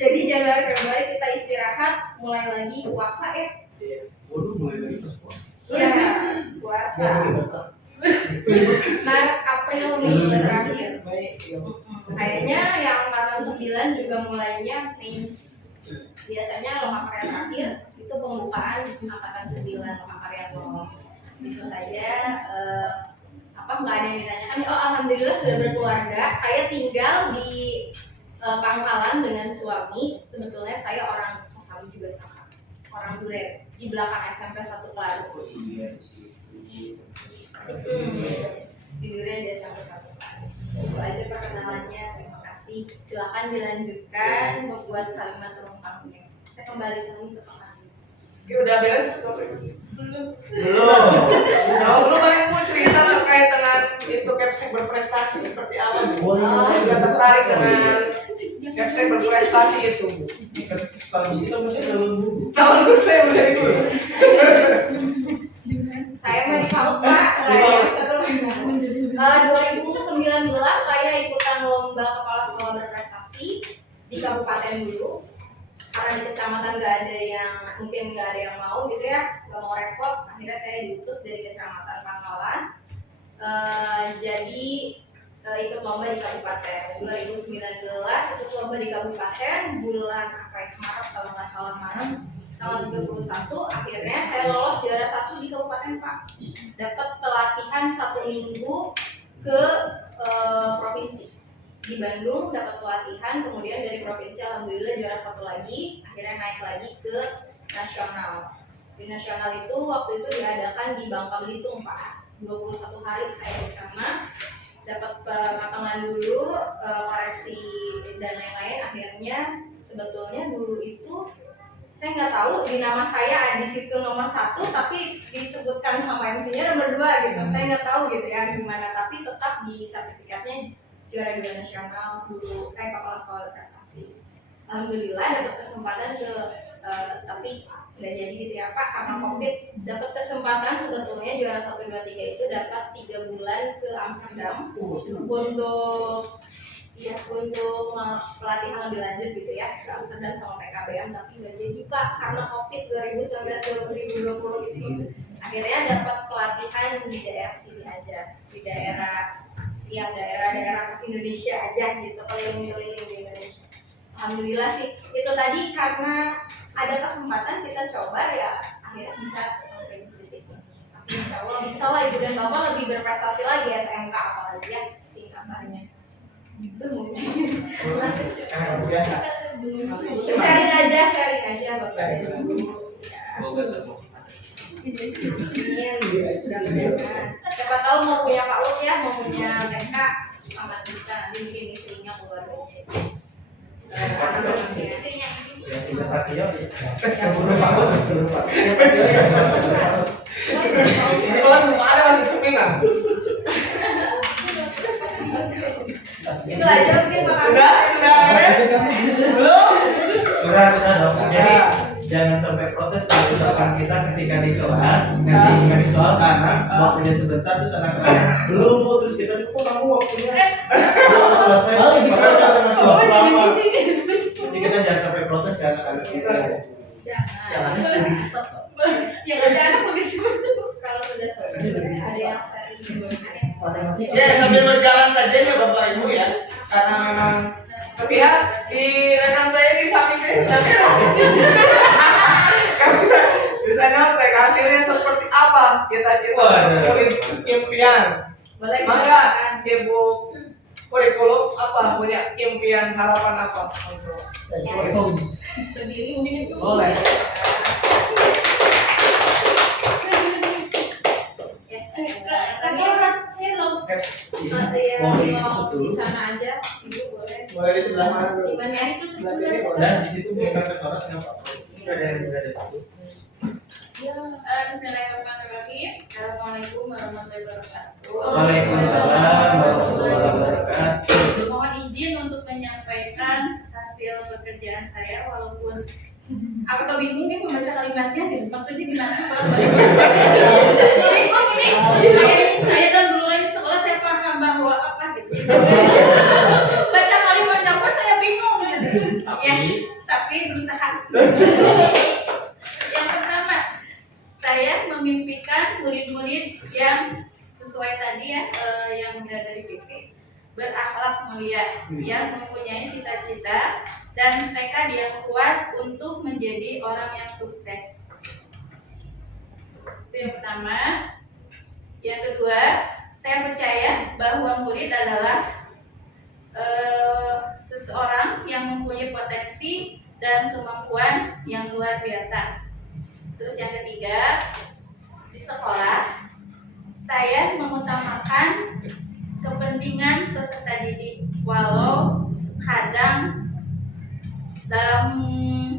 Jadi Januari Februari kita istirahat, mulai lagi puasa ya. Waduh, mulai dari puasa. Iya, puasa. Maret April Mei terakhir. Kayaknya yang tanggal 9 juga mulainya Mei. Biasanya lomba karya terakhir itu pembukaan angkatan 9 lomba karya awal. Itu saja. Nggak ada yang ditanyakan. Oh, alhamdulillah sudah berkeluarga. Saya tinggal di Pangkalan dengan suami. Sebetulnya saya orang Kosawi juga sama, orang Duren, di belakang SMP 1 Keladu. Di Duren di SMP 1 Keladu. Itu aja perkenalannya. Terima kasih. Silakan dilanjutkan membuat kalimat penumpangnya. Saya kembali lagi ke Pak. Oke, udah beres? Belum. Lu paling mau cerita terkait dengan itu Kepsek berprestasi seperti apa? Juga tertarik dengan Kepsek berprestasi itu. Kalau kita mesti dulu. Calon guru saya menjadi guru. Saya mau dipaut Pak, nggak ada yang seru. 2019 saya ikutan lomba kepala sekolah berprestasi di kabupaten dulu. Karena di kecamatan mungkin nggak ada yang mau gitu ya, nggak mau repot. Akhirnya saya diutus dari kecamatan Pangkalan. Jadi ikut lomba di kabupaten. 2019 ikut lomba di kabupaten bulan Maret kalau nggak salah Maret. Tanggal 31 akhirnya saya lolos juara 1 di kabupaten Pak. Dapat pelatihan 1 minggu ke provinsi. Di Bandung dapat pelatihan, kemudian dari provinsi alhamdulillah juara 1 lagi, akhirnya naik lagi ke nasional. Di nasional itu waktu itu diadakan di Bangka Belitung Pak. 21 hari saya di sana, dapat pematangan dulu, koreksi dan lain-lain. Akhirnya sebetulnya dulu itu saya nggak tahu di nama saya di situ nomor 1, tapi disebutkan sama MC-nya nomor 2 gitu. Saya nggak tahu gitu ya gimana, tapi tetap di sertifikatnya juara 2 nasional dulu, kepala sekolah berprestasi. Alhamdulillah dapat kesempatan tapi nggak jadi gitu ya Pak, karena COVID. Dapat kesempatan sebetulnya juara 1, 2, 3 itu dapat 3 bulan ke Amsterdam untuk pelatihan lebih lanjut gitu ya, ke Amsterdam sama PKBM, tapi nggak jadi Pak karena COVID 2019-2020 gitu. Akhirnya dapat pelatihan di daerah sini aja, di daerah Indonesia aja gitu, keliling-keliling di Indonesia. Alhamdulillah sih itu tadi karena ada kesempatan kita coba ya, akhirnya bisa sampai di titik ini. Tapi insya Allah bisa lah ibu dan bapak lebih berprestasi lagi SMK apalagi ya tingkatannya. Itu mungkin. Biasa. Sharing aja bapak dan ibu. Semoga termotivasi. Siapa tahu mau punya Pak Lut ya, mau punya TK amat bisa, nanti mungkin istrinya keluar dari istrinya Ya, kita pakai ya. Ini malah belum ada masih seminar. itu aja mungkin Pak. Sudah beres? Belum? Sudah dong. Jadi jangan sampai protes kalau misalkan kita ketika di kelas ngasih soal karena waktunya sebentar terus anak-anak belum bu, terus kita kok kamu waktunya belum selesai sih, padahal sampai masih waktu lama. Jadi kita jangan sampai protes ya anak-anak kita. Jangan. lebih cepat Pak. Yang ada anak lebih sulit. Kalau sudah selesai ada yang Matematik. Ya sambil berjalan saja ya Bapak Ibu ya. Karena memang tapi ya di rekan saya di samping saya sedang kan bisa nyontek hasilnya seperti apa cita-cita impian. boleh Maka Ibu kurikulum apa punya impian harapan apa untuk Berdiri mungkin itu. boleh. Saya loh. mau di sana aja ibu boleh Boleh di sebelah mana dulu? gimana itu Sebelah sini boleh. Dan di situ bukan ke sana kenapa? Ada yang berada di situ. Bismillahirrahmanirrahim. Assalamualaikum warahmatullahi wabarakatuh. Waalaikumsalam warahmatullahi wabarakatuh. Mohon izin untuk menyampaikan hasil pekerjaan saya, walaupun aku kebingung nih membaca kalimatnya nih. Maksudnya gimana? Jadi saya dan guru lain sekolah saya paham bahwa apa yang mulia dari fisik, berakhlak mulia, yang mempunyai cita-cita dan tekad yang kuat untuk menjadi orang yang sukses. Itu yang pertama. Yang kedua, saya percaya bahwa murid adalah seseorang yang mempunyai potensi dan kemampuan yang luar biasa. Terus yang ketiga, di sekolah saya mengutamakan kepentingan peserta didik, walau kadang dalam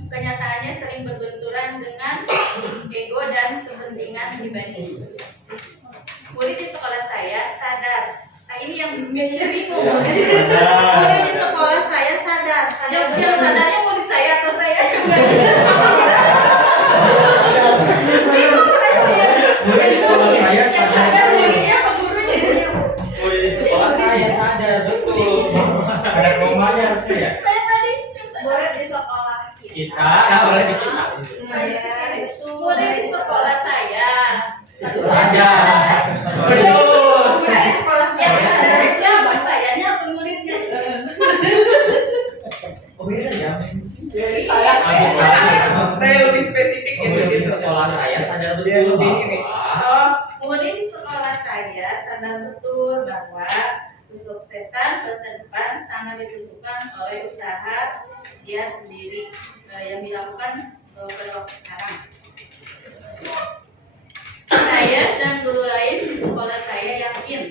kenyataannya sering berbenturan dengan ego dan kepentingan pribadi. Murid di sekolah saya sadar. Nah, ini yang bingung. Murid di sekolah saya sadar. Yang sadarnya murid saya atau saya? Murid di sekolah saya Yang sadar sadar. muridnya apa gurunya? Murid di sekolah saya sadar betul. Ada komanya harusnya ya. Saya tadi Murid di sekolah Kita, orang di kita. murid di sekolah saya. Sadar. Betul. Saya sekolah yang sadar siapa? Sayanya atau muridnya? Oh beda ya. Saya lebih spesifik ya di Murid situ. di sekolah saya sadar Dia betul lebih ini. bahwa Murid di sekolah saya sadar betul bahwa kesuksesan masa depan sangat ditentukan oleh usaha dia sendiri yang dilakukan pada waktu sekarang. Saya dan guru lain di sekolah saya yakin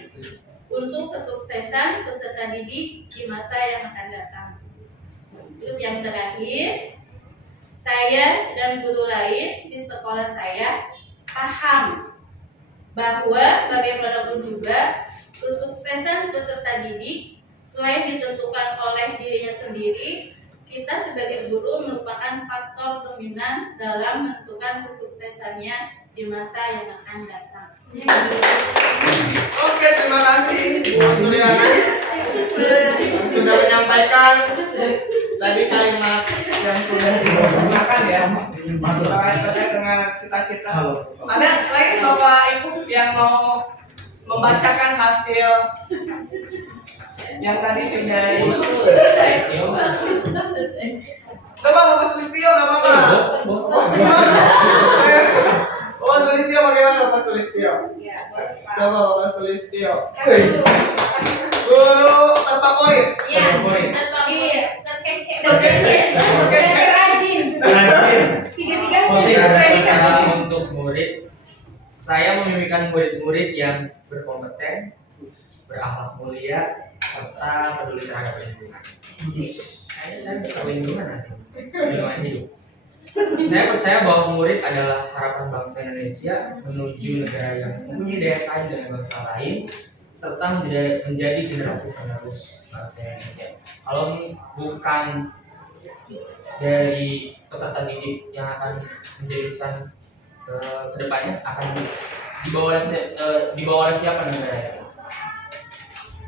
untuk kesuksesan peserta didik di masa yang akan datang. Terus yang terakhir, saya dan guru lain di sekolah saya paham bahwa bagaimanapun juga kesuksesan peserta didik selain ditentukan oleh dirinya sendiri, kita sebagai guru merupakan faktor dominan dalam menentukan kesuksesannya di masa yang akan datang. Oke, terima kasih Bu Suryana sudah menyampaikan tadi kalimat yang sudah digunakan ya terkait dengan cita-cita. Ada lain Bapak Ibu yang mau membacakan hasil yang tadi sudah coba Bapak Sulistyo, nggak apa-apa. Bapak Sulistyo, bagaimana Bapak Sulistyo? Coba Bapak Sulistyo. Guru terfavorit. Iya, terkece, rajin. Tiga-tiga untuk murid, saya memimpikan murid-murid yang berkompeten, berakhlak mulia, serta peduli terhadap lingkungan. Saya bisa lingkungan nanti, lingkungan hidup. Saya percaya bahwa murid adalah harapan bangsa Indonesia menuju negara yang mempunyai daya saing dengan bangsa lain, serta menjadi generasi penerus bangsa Indonesia. Kalau bukan dari peserta didik yang akan menjadi urusan kedepannya akan dibawa oleh siapa negara?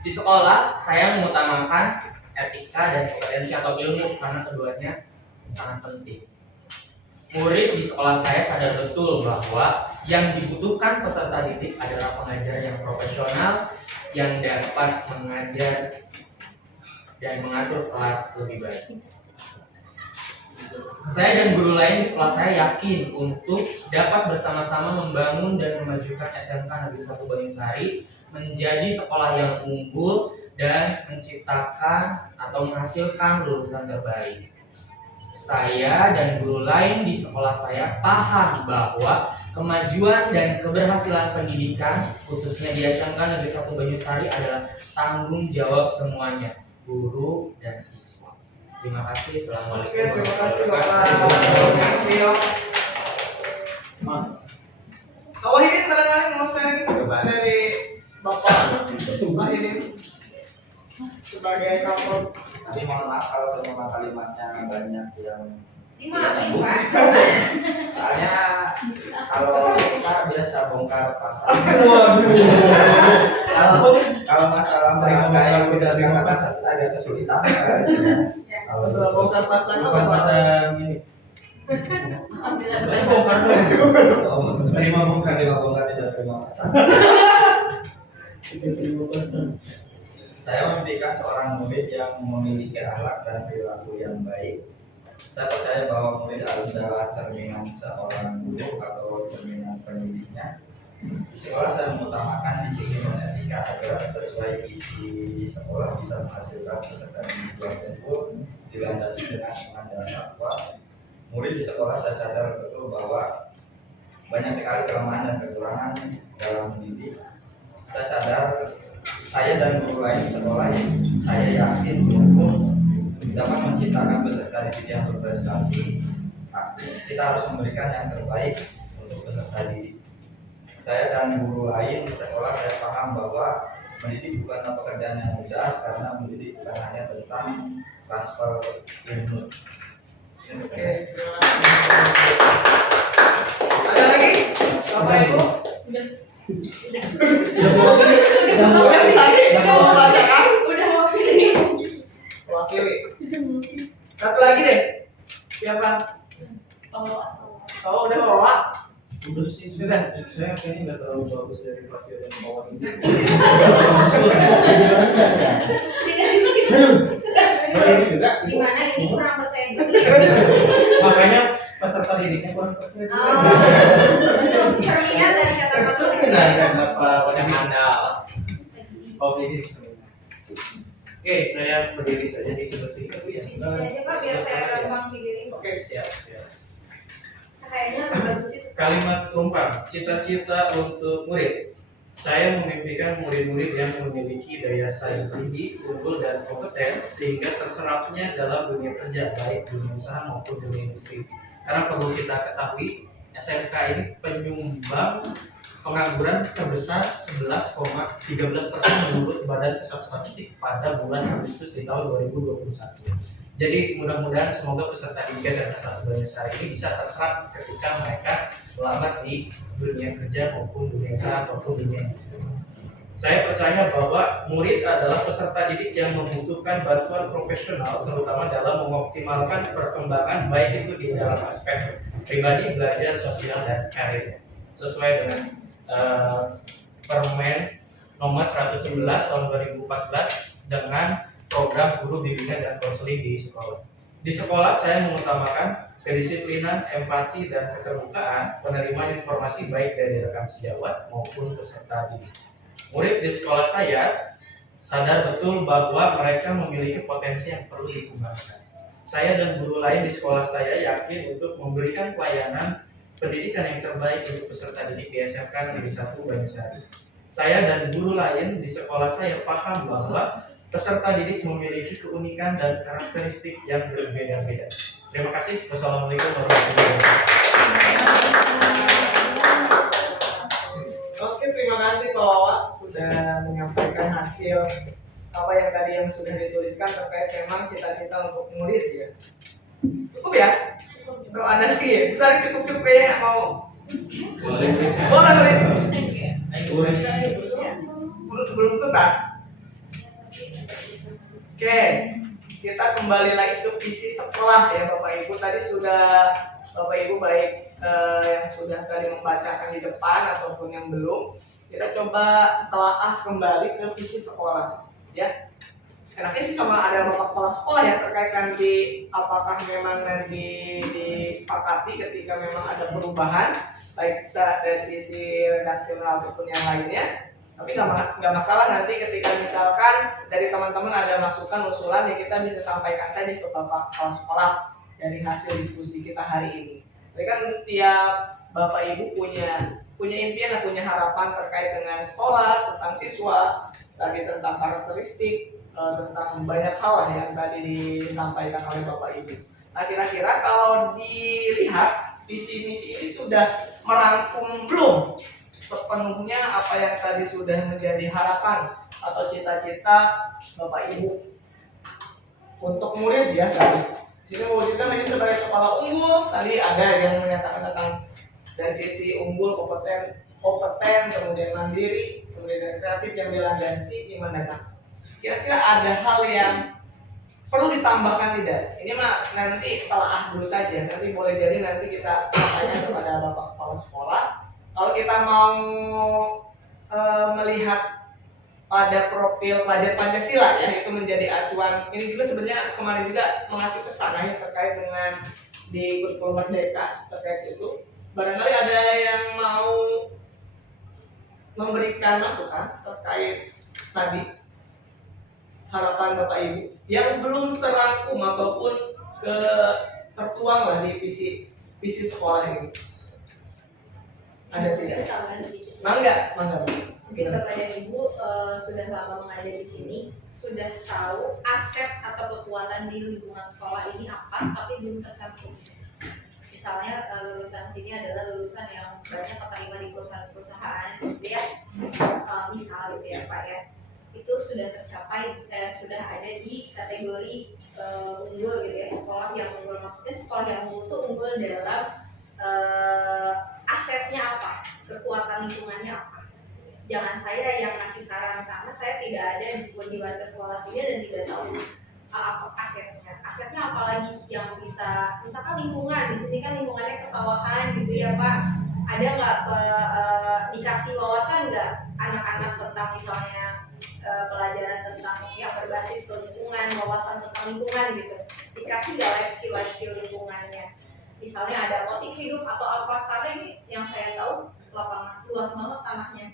Di sekolah saya mengutamakan etika dan kompetensi atau ilmu karena keduanya sangat penting. Murid di sekolah saya sadar betul bahwa yang dibutuhkan peserta didik adalah pengajar yang profesional yang dapat mengajar dan mengatur kelas lebih baik. Saya dan guru lain di sekolah saya yakin untuk dapat bersama-sama membangun dan memajukan SMK Negeri 1 Banyusari menjadi sekolah yang unggul dan menciptakan atau menghasilkan lulusan terbaik. Saya dan guru lain di sekolah saya paham bahwa kemajuan dan keberhasilan pendidikan khususnya di SMK Negeri 1 Banyusari adalah tanggung jawab semuanya, guru dan siswa. Terima kasih. Assalamualaikum. Oke, terima kasih Bapak Sulistyo. Pak Wahidin barangkali mau sharing coba dari Bapak Wahidin sebagai kapol. Tadi mohon maaf kalau semua kalimatnya banyak yang Dimaafin, Pak. soalnya kalau kita biasa bongkar pasar. Kalau masalah mereka yang udah kata-kata agak kesulitan. Kalau Masalah bongkar pasang apa Bukan Pak? pasang ini. Alhamdulillah. Bongkar dulu. terima bongkar tidak pasar. Saya memimpikan seorang murid yang memiliki akhlak dan perilaku yang baik. Saya percaya bahwa murid adalah cerminan seorang guru atau cerminan pendidiknya. Di sekolah saya mengutamakan disiplin dan etika agar sesuai visi sekolah bisa menghasilkan peserta didik yang unggul dilandasi dengan iman dan takwa. Murid di sekolah saya sadar betul bahwa banyak sekali kelemahan dan kekurangan dalam mendidik. Saya sadar saya dan guru lain di sekolah yang saya yakin untuk dapat menciptakan peserta didik yang berprestasi. Kita harus memberikan yang terbaik untuk peserta didik. Saya dan guru lain di sekolah saya paham bahwa mendidik bukanlah pekerjaan yang mudah karena mendidik bukan hanya tentang transfer ilmu. Oke, ada lagi? Bapak Ibu? Udah mau bacakan? Udah mau pilih. Wakili. Satu lagi deh. Siapa? Oh, udah bawa. Udah sih, sudah. Saya kayaknya nggak terlalu bagus dari pelatihan yang bawah ini. Ini juga. Gimana ini kurang percaya diri? Makanya peserta didiknya kurang percaya diri. Cerminan dari kata percaya. Nah, kenapa Yang mandal. Oh, ini. Oke, saya berdiri saja di sebelah sini. Tapi ya, Di sini aja Pak biar saya gampang pilih. Oke, siap. Kayaknya lebih bagus itu. Kalimat umpan, cita-cita untuk murid. Saya memimpikan murid-murid yang memiliki daya saing tinggi, unggul dan kompeten sehingga terserapnya dalam dunia kerja, baik dunia usaha maupun dunia industri. Karena perlu kita ketahui, SMK ini penyumbang pengangguran terbesar 11,13% menurut Badan Pusat Statistik pada bulan Agustus di tahun 2021. Jadi mudah-mudahan semoga peserta didik SMK 1 Banyuwangi ini bisa terserap ketika mereka melamar di dunia kerja maupun dunia usaha ataupun dunia industri. Saya percaya bahwa murid adalah peserta didik yang membutuhkan bantuan profesional terutama dalam mengoptimalkan perkembangan baik itu di dalam aspek pribadi, belajar, sosial, dan karir. Sesuai dengan Permen nomor 111 tahun 2014 dengan program guru bimbingan dan konseling di sekolah. Di sekolah saya mengutamakan kedisiplinan, empati, dan keterbukaan penerimaan informasi baik dari rekan sejawat maupun peserta didik. Murid di sekolah saya sadar betul bahwa mereka memiliki potensi yang perlu dikembangkan. Saya dan guru lain di sekolah saya yakin untuk memberikan pelayanan pendidikan yang terbaik untuk peserta didik di SMK Negeri 1 Banyuwangi. Saya dan guru lain di sekolah saya paham bahwa peserta didik memiliki keunikan dan karakteristik yang berbeda-beda. Terima kasih. Wassalamualaikum warahmatullahi wabarakatuh. Oke, terima kasih Pak Wawa sudah menyampaikan hasil apa yang tadi yang sudah dituliskan terkait memang cita-cita untuk murid ya. Cukup ya? Kalau ada lagi ya, besar cukup ya mau. Boleh, Boleh. boleh. Belum tuntas. Oke, kita kembali lagi ke visi sekolah ya Bapak Ibu. Tadi sudah Bapak Ibu baik yang sudah tadi membacakan di depan ataupun yang belum, kita coba telaah kembali ke visi sekolah ya. Enaknya sih sama ada Bapak Kepala Sekolah ya terkait nanti apakah memang nanti disepakati ketika memang ada perubahan baik dari sisi redaksional ataupun yang lainnya. Tapi nggak masalah nanti ketika misalkan dari teman-teman ada masukan usulan ya kita bisa sampaikan saja ke Bapak Kepala Sekolah dari hasil diskusi kita hari ini. Jadi kan tiap Bapak Ibu punya impian dan punya harapan terkait dengan sekolah, tentang siswa, tadi tentang karakteristik, tentang banyak hal lah yang tadi disampaikan oleh Bapak Ibu. Nah kira-kira kalau dilihat visi misi ini sudah merangkum belum sepenuhnya apa yang tadi sudah menjadi harapan atau cita-cita Bapak Ibu untuk murid ya tadi. Sini mewujudkan ini sebagai sekolah unggul, tadi ada yang menyatakan tentang dari sisi unggul, kompeten, kemudian mandiri, kemudian kreatif yang dilandasi iman dan takwa. Kira-kira ada hal yang perlu ditambahkan tidak? Ini mah nanti telaah dulu saja. Nanti boleh jadi nanti kita tanya kepada Bapak Kepala Sekolah. Kalau kita mau melihat pada profil pelajar Pancasila ya, itu menjadi acuan. Ini juga sebenarnya kemarin juga mengacu ke sana ya, terkait dengan di kurikulum Merdeka terkait itu. Barangkali ada yang mau memberikan masukan terkait tadi harapan Bapak Ibu yang belum terangkum ataupun tertuang lah di visi sekolah ini. Ada tidak? Tambahan sedikit. Mangga. Mungkin Bapak dan Ibu sudah lama mengajar di sini, sudah tahu aset atau kekuatan di lingkungan sekolah ini apa, tapi belum tercantum. Misalnya lulusan sini adalah lulusan yang banyak keterima di perusahaan-perusahaan, gitu ya. Misal gitu ya Pak ya, itu sudah tercapai, sudah ada di kategori unggul gitu ya, sekolah yang unggul. Maksudnya sekolah yang unggul itu unggul dalam asetnya apa, kekuatan lingkungannya apa. Jangan saya yang ngasih saran, karena saya tidak ada di warga sekolah sini dan tidak tahu apa asetnya. Asetnya apalagi yang bisa, misalkan lingkungan, di sini kan lingkungannya kesawahan gitu ya Pak. Ada nggak dikasih wawasan nggak anak-anak tentang misalnya pelajaran tentang yang berbasis ke lingkungan, wawasan tentang lingkungan gitu. Dikasih nggak life skill lingkungannya. Misalnya ada motif hidup atau apa, karena ini yang saya tahu lapangan luas banget tanahnya.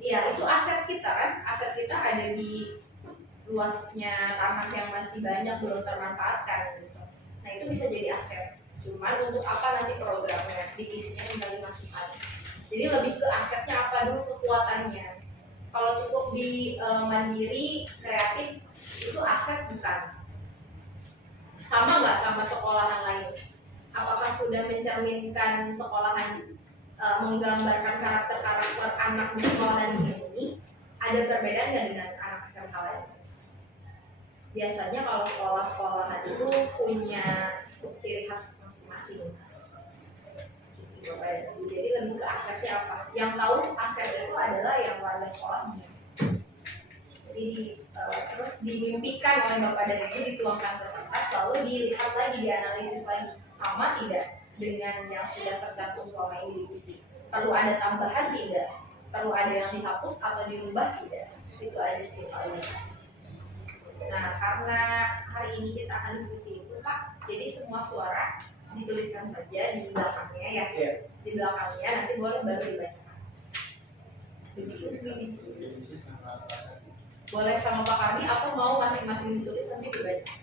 Iya, itu aset kita kan, aset kita ada di luasnya tanah yang masih banyak belum termanfaatkan gitu. Nah itu bisa jadi aset. Cuman untuk apa nanti programnya, divisinya tinggal dimasukkan. Jadi lebih ke asetnya apa dulu, kekuatannya. Kalau cukup di mandiri, kreatif, itu aset bukan. Sama nggak sama sekolahan lain? Apakah sudah mencerminkan sekolahan menggambarkan karakter anak di sekolah ini? Ada perbedaan nggak dengan anak SMK lain? Biasanya kalau sekolah-sekolahan itu punya ciri khas masing-masing. Jadi lebih ke asetnya apa? Yang tahu aset itu adalah yang warga sekolahnya. Jadi terus dimimpikan oleh Bapak dan Ibu, dituangkan ke kertas, lalu dilihat lagi, dianalisis lagi, sama tidak dengan yang sudah tercantum selama ini di visi. Perlu ada tambahan tidak? Perlu ada yang dihapus atau dirubah tidak? Itu aja sih paling. Nah, karena hari ini kita akan diskusi itu Pak, jadi semua suara dituliskan saja di belakangnya ya. Di belakangnya nanti boleh baru dibacakan. Begitu. Boleh sama Pak Kardi atau mau masing-masing ditulis nanti dibaca.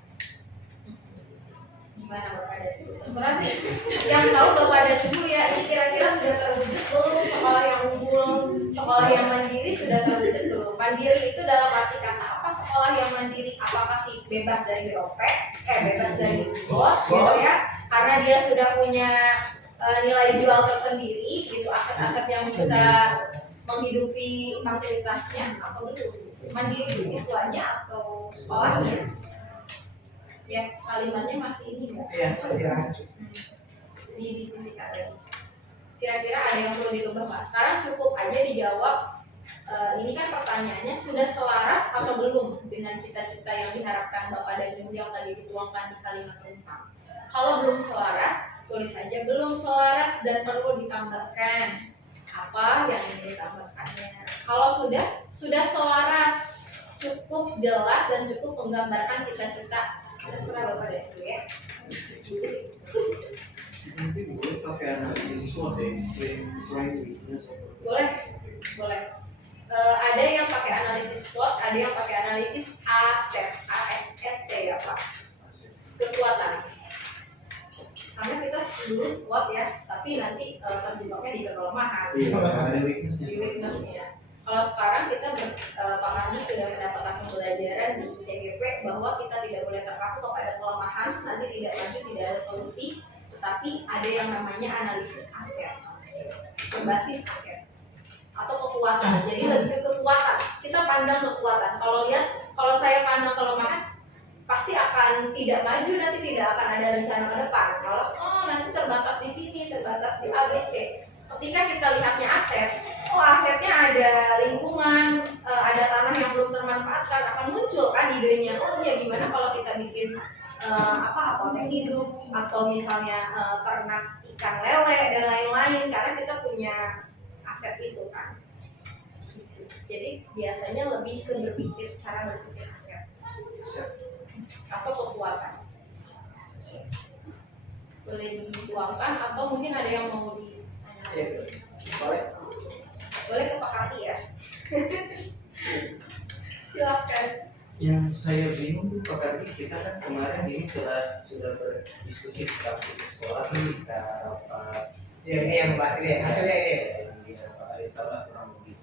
Gimana Bapak dan Ibu? Terserah sih. Yang tahu Bapak dan Ibu ya, kira-kira sudah terwujud belum sekolah yang unggul, sekolah yang mandiri sudah terwujud belum? Mandiri itu dalam arti kata apa? Sekolah yang mandiri apakah bebas dari BOP, bebas dari bos gitu ya? Karena dia sudah punya nilai jual tersendiri, gitu, aset-aset yang bisa menghidupi fasilitasnya, atau belum? Mandiri siswanya atau sekolahnya? Ya, kalimatnya masih ini enggak? Iya, masih rancu. Didiskusikan lagi. Kira-kira ada yang perlu dirubah Pak? Sekarang cukup aja dijawab. Ini kan pertanyaannya sudah selaras atau belum dengan cita-cita yang diharapkan Bapak dan Ibu yang tadi dituangkan di kalimat lengkap. Kalau belum selaras, tulis saja belum selaras dan perlu ditambahkan apa yang ingin ditambahkannya. Kalau sudah selaras, cukup jelas dan cukup menggambarkan cita-cita. Terserah Bapak dan Ibu ya. Nanti boleh pakai analisis SWOT ya, strength, weakness. Boleh. Ada yang pakai analisis SWOT, ada yang pakai analisis ASET ya Pak. Kekuatan. Karena kita dulu SWOT ya, tapi nanti terjebaknya di kelemahan. Iya, ada weaknessnya. Di weaknessnya. Kalau sekarang kita Pak Randi sudah mendapatkan pembelajaran di CGP bahwa kita tidak boleh terpaku kepada kelemahan, nanti tidak maju, tidak ada solusi, tetapi ada yang namanya analisis aset, berbasis aset atau kekuatan. Jadi lebih ke kekuatan. Kita pandang kekuatan. Kalau saya pandang kelemahan, pasti akan tidak maju, nanti tidak akan ada rencana ke depan. Kalau nanti terbatas di sini, terbatas di A, B, C. Ketika kita lihatnya aset, asetnya ada lingkungan, ada tanah yang belum termanfaatkan, akan muncul kan idenya. Ya gimana kalau kita bikin apotek hidup atau misalnya ternak ikan lele dan lain-lain, karena kita punya aset itu kan. Jadi biasanya lebih ke berpikir, cara berpikir aset atau kekuatan. Boleh dituangkan atau mungkin ada yang mau ditanya? Iya, boleh. Boleh ke Pak Karti ya. Silakan. Yang saya bingung tuh Pak Kardi, kita kan kemarin ini sudah berdiskusi tentang visi sekolah kita rapat. Ya, ini yang bahas ini hasilnya ini. Yang di Pak Arita lah kurang lebih.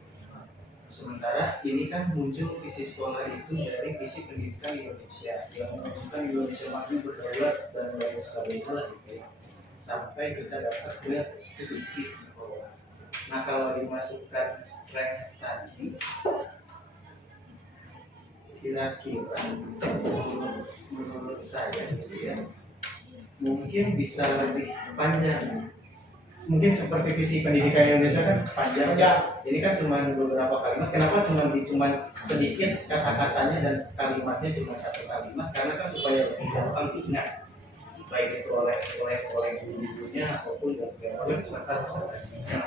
Sementara ini kan muncul visi sekolah itu dari visi pendidikan Indonesia yang menunjukkan Indonesia maju berdaulat dan lain sebagainya lah gitu ya. Sampai kita dapat ke visi sekolah. Nah kalau dimasukkan strength tadi, kira-kira menurut saya gitu ya, mungkin bisa lebih panjang. Mungkin seperti visi pendidikan Indonesia kan panjang ya. Ini kan cuma beberapa kalimat. Kenapa cuma sedikit kata-katanya dan kalimatnya cuma satu kalimat? Karena kan supaya lebih gampang diingat, baik itu oleh guru-gurunya ataupun oleh peserta-pesertanya.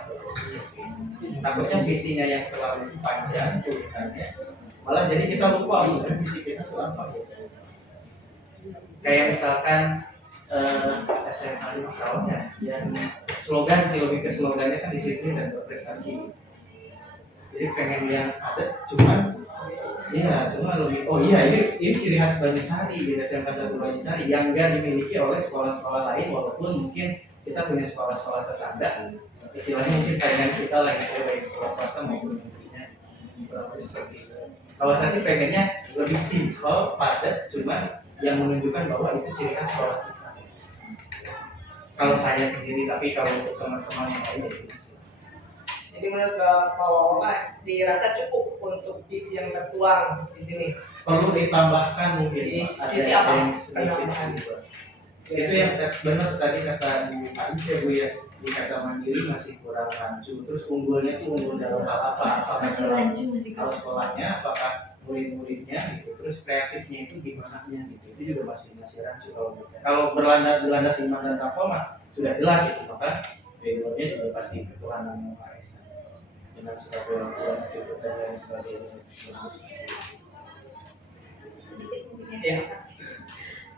Takutnya visinya yang terlalu panjang tulisannya, malah jadi kita lupa visi kita itu apa ya. Kayak misalkan SMA 5 tahun ya, yang slogan sih, lebih ke slogannya kan disiplin dan berprestasi. Jadi pengen yang ada cuma lebih ini ciri khas Banyusari di SMK 1 Banyusari yang enggak dimiliki oleh sekolah-sekolah lain, walaupun mungkin kita punya sekolah-sekolah tetangga istilahnya mungkin saingan kita lah yang baik sekolah swasta maupun negerinya, kurang lebih seperti itu. Kalau saya sih pengennya lebih simpel, padat, cuma yang menunjukkan bahwa itu ciri khas sekolah kita. Kalau saya sendiri, tapi kalau untuk teman-teman yang lain ya. Jadi menurut Pak Wawan dirasa cukup untuk visi yang tertuang di sini. Perlu ditambahkan mungkin Sisi ada apa? yang sedikit. Itu yang benar tadi kata Bu Aisyah Bu ya, di kata mandiri masih kurang rancu. Terus unggulnya tuh unggul dalam hal apa? Masih lanjut, masih kalau sekolahnya, apakah murid-muridnya gitu. Terus kreatifnya itu gimana nya gitu. Itu juga masih rancu kalau berlandas iman dan takwa mah sudah jelas itu, maka backgroundnya juga pasti ketuhanan yang Maha Esa dengan sebab orang tua cukup dan lain sebagainya. Sedikit mungkin Iya.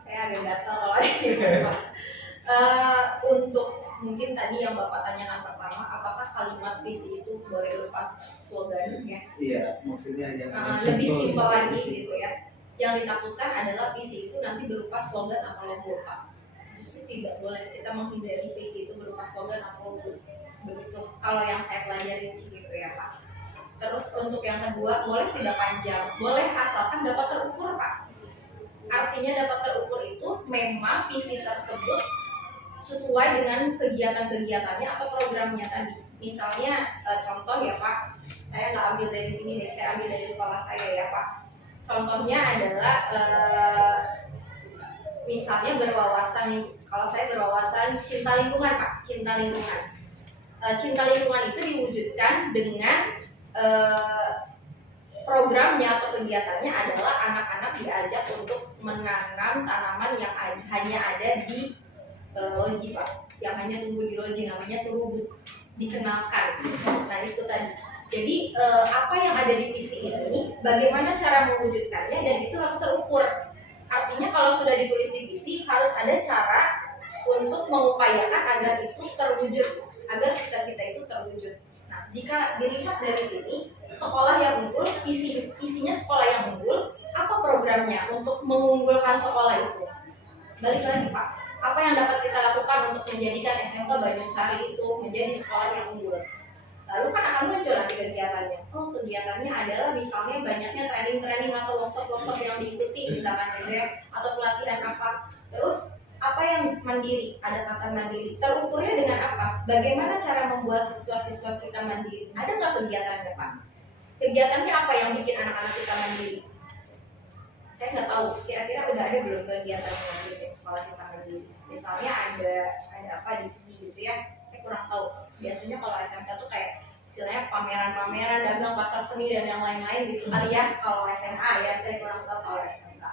Saya agak gatal kalau ini. Untuk mungkin tadi yang Bapak tanyakan pertama, apakah kalimat visi itu boleh berupa slogan ya? Iya, maksudnya yang Lebih simpel lagi gitu ya. Yang ditakutkan adalah visi itu nanti berupa slogan atau logo, Pak. Justru tidak boleh kita menghindari visi itu berupa slogan atau logo. Begitu kalau yang saya pelajari gitu ya Pak. Terus untuk yang kedua, boleh tidak panjang, boleh asalkan dapat terukur Pak. Artinya dapat terukur itu memang visi tersebut sesuai dengan kegiatan-kegiatannya atau programnya tadi. Misalnya contoh ya Pak, saya nggak ambil dari sini deh, saya ambil dari sekolah saya ya Pak. Contohnya adalah misalnya berwawasan, kalau saya berwawasan cinta lingkungan Pak, cinta lingkungan. Cinta lingkungan itu diwujudkan dengan programnya atau kegiatannya adalah anak-anak diajak untuk menanam tanaman yang hanya ada di loji Pak, yang hanya tumbuh di loji, namanya turubu, dikenalkan. Nah itu tadi. Jadi apa yang ada di visi ini, bagaimana cara mewujudkannya, dan itu harus terukur. Artinya kalau sudah ditulis di visi, harus ada cara untuk mengupayakan agar itu terwujud, agar cita-cita itu terwujud. Nah, jika dilihat dari sini, sekolah yang unggul, isinya sekolah yang unggul, apa programnya untuk mengunggulkan sekolah itu? Balik lagi Pak, apa yang dapat kita lakukan untuk menjadikan SMK Banyusari itu menjadi sekolah yang unggul? Lalu kan akan muncul nanti kegiatannya. Oh, kegiatannya adalah misalnya banyaknya training-training atau workshop-workshop yang diikuti, misalkan atau pelatihan apa. Terus apa yang mandiri? Ada kata mandiri. Terukurnya dengan apa? Bagaimana cara membuat siswa-siswa kita mandiri? Ada nggak kegiatannya Pak? Kegiatannya apa yang bikin anak-anak kita mandiri? Saya nggak tahu. Kira-kira udah ada belum kegiatan yang bikin sekolah kita mandiri? Misalnya ada apa di sini gitu ya? Saya kurang tahu. Biasanya kalau SMK tuh kayak istilahnya pameran-pameran, dagang, pasar seni dan yang lain-lain gitu kali ya. Kalau SMA ya saya kurang tahu kalau SMK.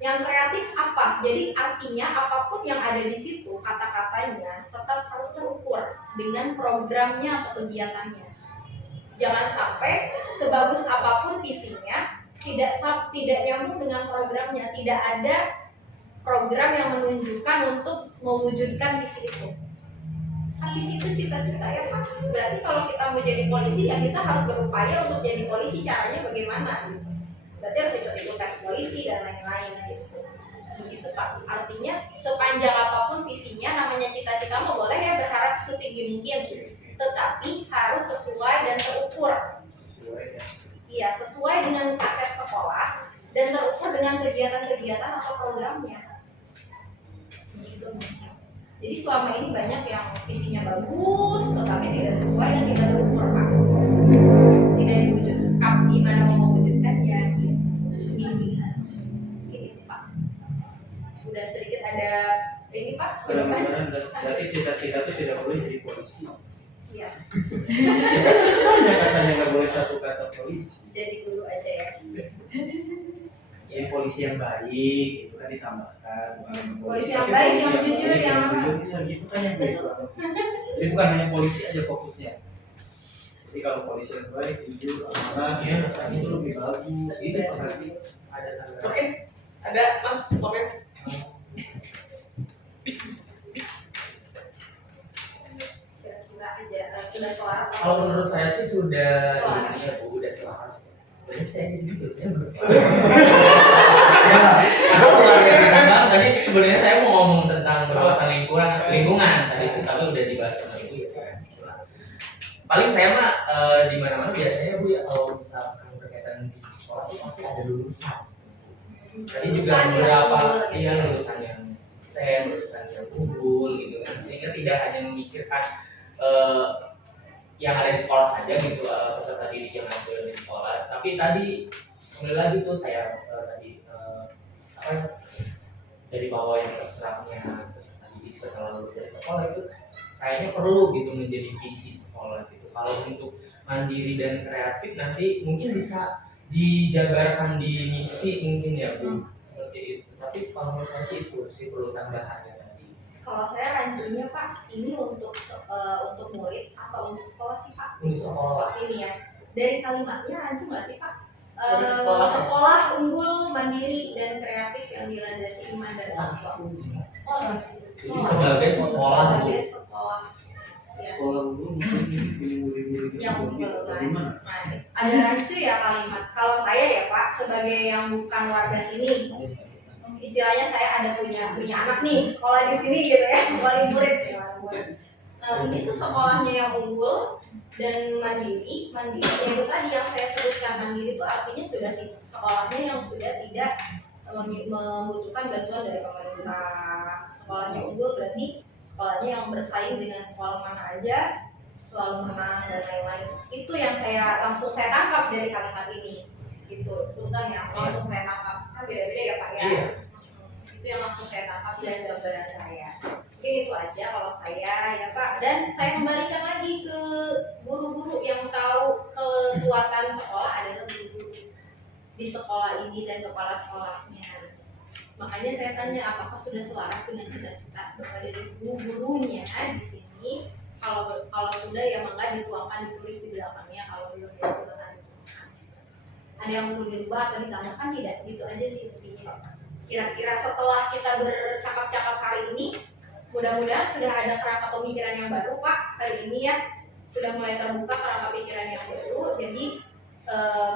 Yang kreatif apa? Jadi artinya apapun yang ada di situ, kata-katanya tetap harus terukur dengan programnya atau kegiatannya. Jangan sampai sebagus apapun visinya tidak nyambung dengan programnya, tidak ada program yang menunjukkan untuk mewujudkan visi itu. Habis itu cita-cita ya Pak. Berarti kalau kita mau jadi polisi ya kita harus berupaya untuk jadi polisi. Caranya bagaimana? Gitu. Berarti harus ikut tes polisi dan lain-lain gitu. Begitu Pak. Artinya sepanjang apapun visinya, namanya cita-cita mau boleh ya berharap setinggi mungkin, tetapi harus sesuai dan terukur. Iya, sesuai dengan aset sekolah dan terukur dengan kegiatan-kegiatan atau programnya. Gitu. Jadi selama ini banyak yang visinya bagus, tetapi tidak sesuai dan tidak terukur Pak. Tidak diwujudkan gimana mau mewujudkannya. Gitu Pak. Udah sedikit ada ini Pak. Mudah-mudahan berarti cita-cita itu tidak boleh jadi polisi. Iya. Katanya nggak boleh satu kata polisi. Jadi guru aja ya. Jadi polisi yang baik itu kan ditambahkan. Polisi yang Tapi baik, polisi yang jujur, baik, yang jujur, gitu kan yang baik banget. Jadi bukan hanya polisi aja fokusnya. Jadi kalau polisi yang baik, jujur, amanah, ya itu lebih bagus. Itu pasti ada tanggapan. Oke, ada Mas, oke. Kira-kira aja sudah selaras. Kalau menurut saya sih sudah Selaras. ini ya Bu, udah selaras. Sebenarnya saya di sini biasanya belum selaras. Karena keluarga kita Bang, tadi sebenarnya saya mau ngomong tentang kawasan lingkungan tadi, tapi udah dibahas sama Ibu ya sekarang. Paling saya mah di mana-mana biasanya Bu ya kalau misalkan berkaitan bisnis sekolah sih pasti ada lulusan. Tadi juga Lulusan yang beberapa unggul gitu. iya lulusan yang keren, lulusan yang unggul gitu kan, sehingga tidak hanya memikirkan yang ada di sekolah saja gitu, peserta didik yang ada di sekolah, tapi tadi kembali lagi tuh kayak tadi apa ya, dari bawah yang terserapnya peserta didik setelah lulus dari sekolah itu kayaknya perlu gitu menjadi visi sekolah gitu. Kalau untuk mandiri dan kreatif nanti mungkin bisa dijabarkan di misi mungkin ya Bu, seperti itu. Tapi kalau menurut saya sih itu sih perlu tambahannya tadi. Kalau saya rancunya Pak, ini untuk murid atau untuk sekolah sih Pak? Untuk sekolah. Ini ya. Dari kalimatnya rancu nggak sih Pak? Dari sekolah. Sekolah unggul, mandiri dan kreatif yang dilandasi iman dan takwa. Sekolah. Jadi sebagai sekolah Bu. Sebagai sekolah. Ya. Sekolah dulu mungkin pilih murid-murid Yang unggul dari mana? Nah, ada rancu ya kalimat. Kalau saya ya Pak, sebagai yang bukan warga sini, istilahnya saya ada punya anak nih sekolah di sini gitu ya, wali murid. Ini tuh sekolahnya yang unggul dan mandiri itu tadi yang saya sebutkan. Mandiri itu artinya sudah sekolahnya yang sudah tidak membutuhkan bantuan dari pemerintah. Sekolahnya unggul berarti sekolahnya yang bersaing dengan sekolah mana aja selalu menang dan lain-lain. Itu yang langsung saya tangkap dari kalimat ini. Gitu, tentang yang langsung saya tangkap. Kan beda-beda ya Pak ya. Iya. Itu yang langsung saya tangkap dari gambaran saya. Mungkin itu aja kalau saya ya Pak. Dan saya kembalikan lagi ke guru-guru yang tahu kekuatan sekolah adalah guru di sekolah ini dan kepala sekolahnya. Makanya saya tanya apakah sudah selaras dengan cita-cita Bapak dari gurunya di sini. Kalau sudah ya maka dituangkan, ditulis di belakangnya. Kalau belum ya silakan dituangkan. Ada yang perlu dirubah atau ditambahkan tidak? Gitu aja sih intinya. Kira-kira setelah kita bercakap-cakap hari ini, mudah-mudahan sudah ada kerangka pemikiran yang baru Pak hari ini ya, sudah mulai terbuka kerangka pikiran yang baru, jadi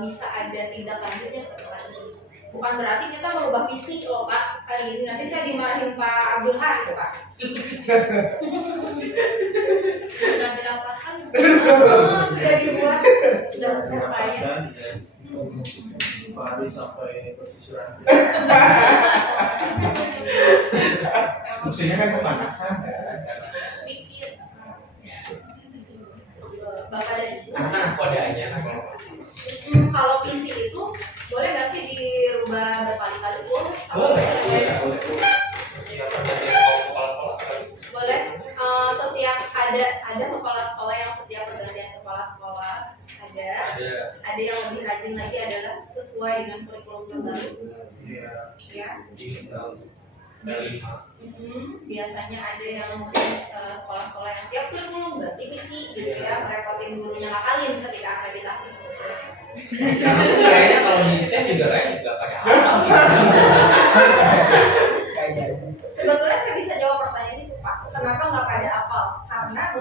bisa ada tindak lanjutnya setelah ini. Bukan berarti kita merubah visi loh Pak hari ini, nanti saya dimarahin Pak Abdul Haris Pak. Sudah dirapatkan, sudah dibuat, sudah selesai. Pak Haris sampai percucuran. Maksudnya kan kepanasan kan? Pikir Bapak dari sini. Karena kan kode aja kan. Kalau visi itu boleh nggak sih dirubah berkali-kali? Boleh. Iya, pergantian kepala sekolah. Boleh. Setiap ada kepala sekolah yang setiap pergantian kepala sekolah ada yang lebih rajin lagi adalah sesuai dengan kurikulum terbaru. Iya. Ya. Ada 5. Biasanya ada yang mungkin sekolah-sekolah yang tiap kurikulum ganti misi gitu ya, merepotin gurunya, ngakalin ketika akreditasi sebetulnya. Kayaknya kalau di tes juga nggak pakai hafal gitu. Sebetulnya saya bisa jawab pertanyaan itu Pak. Kenapa nggak pada apal? Karena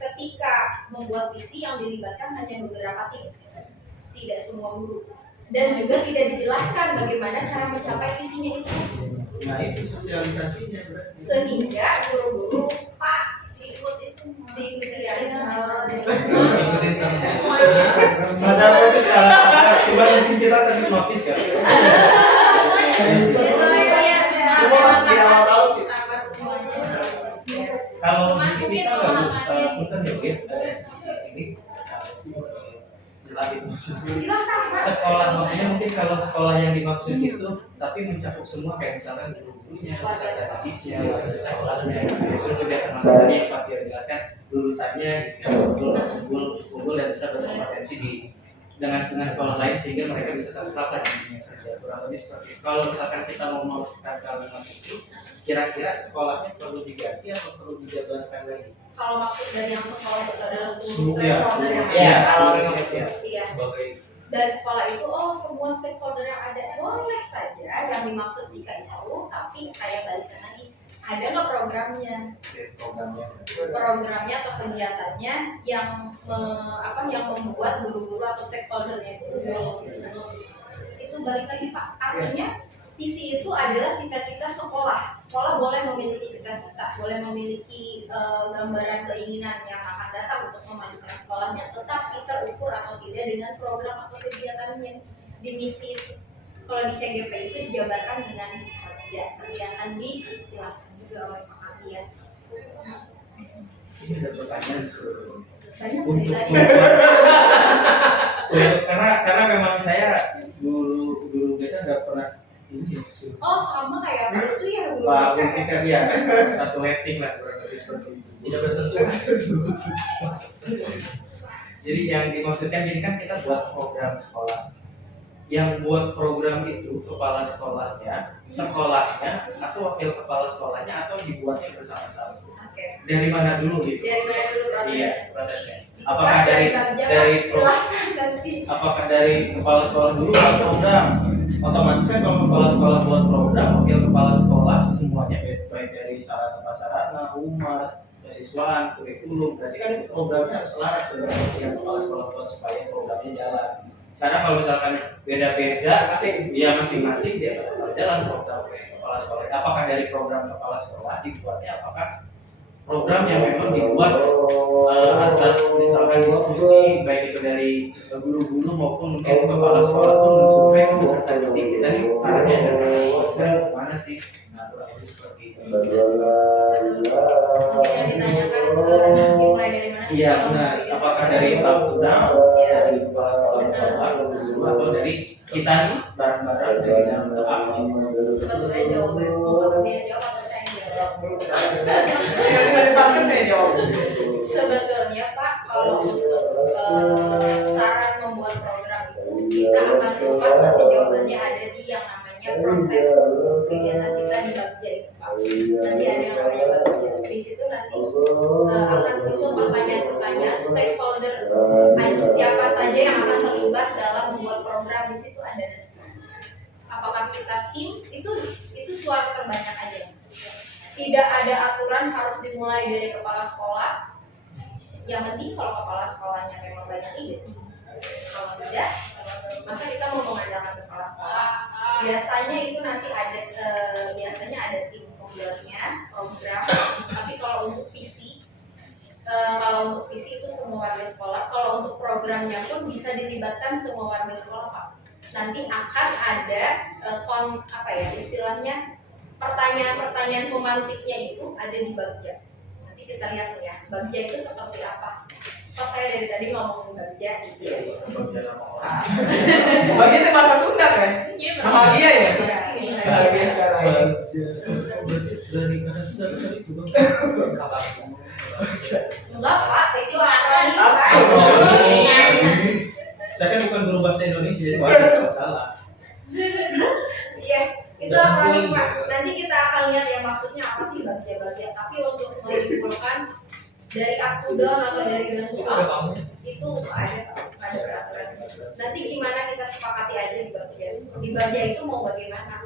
ketika membuat visi yang dilibatkan hanya beberapa tim, tidak semua guru, dan juga tidak dijelaskan bagaimana cara mencapai visinya itu. Nah itu sosialisasinya berarti. Sehingga guru-guru Pak diikuti ya. Ikuti semua. Sadar itu salah. Coba mungkin kita tadi notice ya. Semua pasti awal-awal sih. Kalau bisa nggak punten ya, ada sedikit ini jelasin maksudnya. Sekolah maksudnya mungkin kalau sekolah yang dimaksud itu tapi mencakup semua kayak misalkan guru-gurunya, peserta didiknya, sekolahnya, itu juga termasuk tadi yang Pak Tia jelaskan lulusannya unggul dan bisa berkompetensi dengan sekolah lain sehingga mereka bisa terserap lagi kerja kurang lebih seperti itu. Kalau misalkan kita mau memasukkan kalimat itu, kira-kira sekolahnya perlu diganti atau perlu dijabarkan lagi? Kalau maksud dari yang sekolah itu adalah Seluruh seluruh ya, stakeholder yang Iya, ada. kalau memang itu ya. Iya. Sebagai Dari sekolah itu, semua stakeholder yang ada boleh saja yang dimaksud jika itu, tapi saya balikan lagi, ada nggak programnya? Programnya atau kegiatannya yang yang membuat guru-guru atau stakeholdernya itu balik lagi Pak. Artinya visi itu adalah cita-cita sekolah. Sekolah boleh memiliki cita-cita, boleh memiliki gambaran keinginan yang akan datang untuk memajukan sekolahnya, tetapi terukur atau tidak dengan program atau kegiatannya di misi itu. Kalau di CGP itu dijabarkan dengan kerja, yang akan dijelaskan juga oleh Pak Ardian. Ini ada pertanyaan Banyak untuk dari karena memang saya guru beta nggak pernah ini sih. sama kayak Pak itu ya guru Pak BK. kita ya satu rating lah kurang lebih seperti itu. tidak bersentuhan. Jadi yang dimaksudkan ini kan kita buat program sekolah. Yang buat program itu kepala sekolahnya, atau wakil kepala sekolahnya, atau dibuatnya bersama-sama. Oke. Dari mana dulu gitu? Dari mana dulu prosesnya? Iya, prosesnya. Dikupas Apakah dari silahkan nanti. apakah dari kepala sekolah dulu buat program? Otomatis kan kalau kepala sekolah buat program, wakil kepala sekolah semuanya baik dari sarana prasarana, humas, kesiswaan, kurikulum. Berarti kan itu programnya harus selaras dengan yang kepala sekolah buat supaya programnya jalan. Sekarang kalau misalkan beda-beda, ya masing-masing dia bakal jalan program kepala sekolah. Apakah dari program kepala sekolah dibuatnya, apakah program yang memang dibuat atas misalkan diskusi baik itu dari guru-guru maupun mungkin kepala sekolah pun mensurvei ke peserta didik kita nih arahnya saya mana sih? Nah, kurang lebih seperti itu. Yang ditanyakan dimulai dari mana? Iya benar. Apakah dari top to down, dari kepala sekolah ke bawah, guru atau dari kita nih bareng-bareng dari dalam ke up? Sebetulnya jawaban mau dia jawab atau saya yang jawab? Sebetulnya Pak, kalau untuk saran membuat program itu kita akan kupas nanti jawabannya ada di yang namanya proses kegiatan kita di Bagja itu Pak. Nanti ada yang namanya Bagja. Di situ nanti akan muncul pertanyaan-pertanyaan stakeholder siapa saja yang akan terlibat dalam membuat program. Di situ ada apakah kita tim itu suara terbanyak aja. Tidak ada aturan harus dimulai dari kepala sekolah. Yang penting kalau kepala sekolahnya memang banyak ide. Kalau tidak, masa kita mau mengandalkan kepala sekolah? Biasanya itu nanti ada tim pembuatnya program. Tapi kalau untuk visi itu semua warga sekolah. Kalau untuk programnya pun bisa dilibatkan semua warga sekolah Pak. Nanti akan ada istilahnya pertanyaan-pertanyaan pemantiknya itu ada di Bagja. Nanti kita lihat ya, Bagja itu seperti apa. So saya dari tadi ngomongin Bagja gitu ya. Bagi itu bahasa Sunda kan? Bahagia ya? Bahagia secara Dari mana sudah tadi juga Enggak Pak, itu arani. Saya kan bukan guru bahasa Indonesia jadi wajar kalau salah. Iya, itu akronim Pak. Nanti kita akan lihat ya maksudnya apa sih bagja. Tapi untuk menyimpulkan dari up to down atau dari down to up itu ada peraturan. Nanti gimana kita sepakati aja di bagja. Di bagja itu mau bagaimana?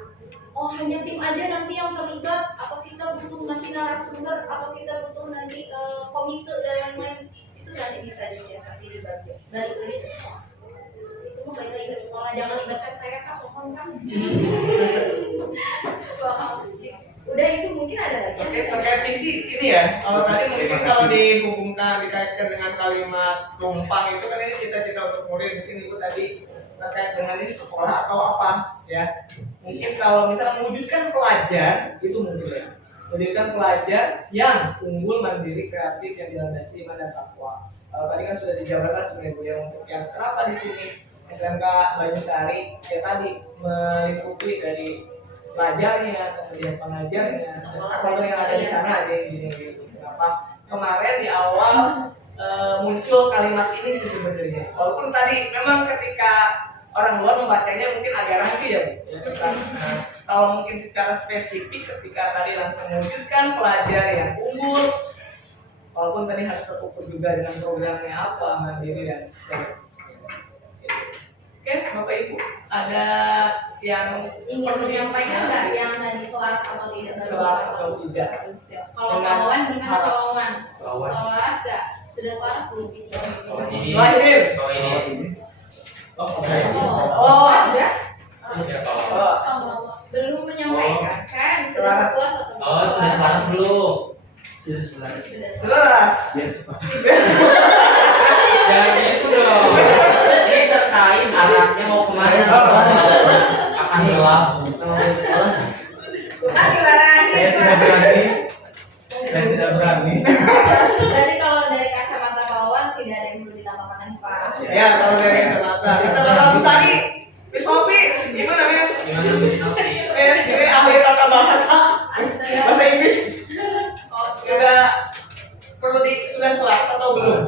Oh hanya tim aja nanti yang terlibat, atau kita butuh nanti narasumber, atau kita butuh nanti komite dan lain-lain, itu nanti bisa disiasati di bagja. Balik lagi ke sekolah. Itu mau balik lagi ke sekolah, jangan libatkan saya Kak, mohon Kak. Udah itu mungkin ada lagi. Oke, terkait visi ini ya. Kalau tadi mungkin kalau dihubungkan dikaitkan dengan kalimat tumpang itu kan ini cita-cita untuk murid. Mungkin Ibu tadi terkait dengan ini sekolah atau apa ya. Mungkin kalau misalnya mewujudkan pelajar itu mungkin ya. Mewujudkan pelajar yang unggul, mandiri, kreatif, yang dilandasi iman dan takwa. Kalau tadi kan sudah dijabarkan sebenarnya Bu ya, untuk yang kenapa di sini SMK Banyusari ya tadi meliputi dari pelajarnya, kemudian pengajarnya, stakeholder yang ada di sana ada yang gini gitu. Kenapa kemarin di awal muncul kalimat ini sih sebenarnya. Walaupun tadi memang ketika orang luar membacanya mungkin agak rahasia ya Bu. Ya, nah, kalau mungkin secara spesifik ketika tadi langsung mewujudkan pelajar yang unggul, walaupun tadi harus terukur juga dengan programnya apa, mandiri dan sebagainya. Oke, Bapak Ibu, ada yang ingin menyampaikan nggak yang tadi selaras atau tidak? Selaras atau tidak? Kalau Pak Wawan gimana Pak Wawan? Selaras nggak? Sudah selaras belum bisa? Wahidin. Oh, saya. Oh, Ada? Ya, Pak. Belum menyampaikan kan? Sudah selaras atau belum? Oh, sudah selaras belum? Sudah selaras. selaras. Biar cepat. Jangan gitu dong. Ini terkait arahnya mau kemana? Akan gelap. Kalau sekolah Bukan dimarahin Saya Pak. tidak berani. Saya tidak berani. Jadi kalau dari kacamata Pak Wawan tidak ada yang perlu ditambahkan lagi Pak. Ya, kalau dari kacamata Busari, Miss Popi, gimana Miss? Gimana Miss? Miss, ini ahli tata bahasa Inggris. Sudah sudah selaras atau belum?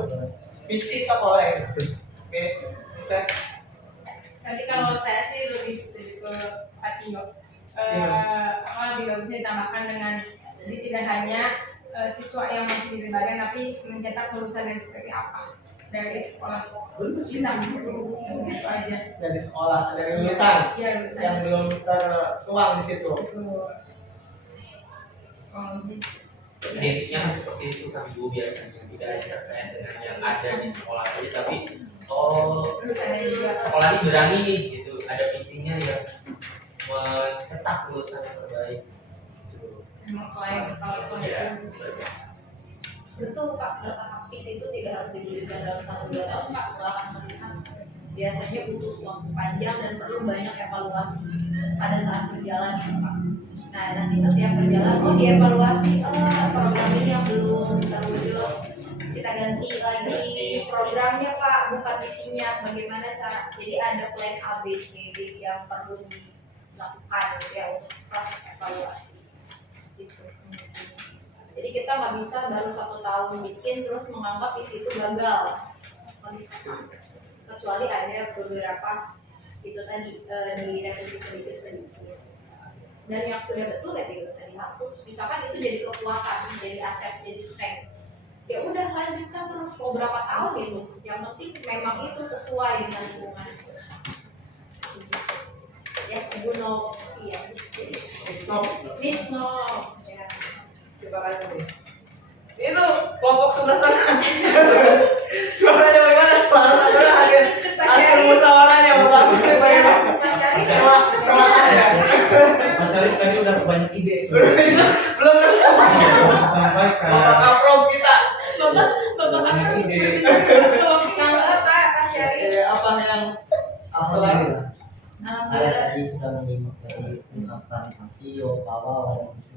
Visi sekolah ini. Miss, bisa? Nanti kalau saya sih lebih setuju ke Pak Tio. Lebih bagusnya ditambahkan dengan jadi tidak hanya siswa yang masih dilibatkan, tapi mencetak lulusan yang seperti apa dari sekolah kita itu aja. Dari sekolah, dari lulusan Iya lulusan. yang belum tertuang di situ. Intinya kan seperti itu kan Bu, biasanya tidak hanya terkait dengan yang ada di sekolah saja, tapi sekolah ini berani nih gitu, ada visinya yang mencetak lulusan yang terbaik. Emang kalau sekolah Ya. itu Betul Pak, bertahap visi itu tidak harus diwujudkan dalam 1-2 tahun Pak, akan melihat biasanya butuh waktu panjang dan perlu banyak evaluasi pada saat berjalan ya Pak. Nah nanti setiap berjalan, dievaluasi, program ini yang belum terwujud, kita ganti lagi programnya Pak, bukan visinya, bagaimana cara, jadi ada plan A, B, C, D yang perlu dilakukan ya untuk proses evaluasi gitu. Jadi kita nggak bisa baru 1 tahun bikin terus menganggap visi itu gagal, nggak bisa Pak. Kecuali ada beberapa itu tadi direvisi sedikit. Dan yang sudah betul ya tidak usah dihapus. Misalkan itu jadi kekuatan, jadi aset, jadi strength. Ya udah lanjutkan terus mau berapa tahun itu. Yang penting memang itu sesuai dengan lingkungan. Ya, Ibu No, iya. Miss No. Ya. Terima kasih Miss. Itu kelompok sebelah sana. Suaranya bagaimana? Suara hasil musyawarahnya Bapak. Bagaimana? Mas Arif tadi udah banyak ide sebenarnya. Belum tersampaikan. Belum disampaikan. Bapak Afrob kita. Banyak ide. Kalau apa Syarif? Apa yang alhamdulillah. Saya Alhamdulillah. tadi sudah menyimak dari ungkapan Pak Tio, Pak Wawan, dan Miss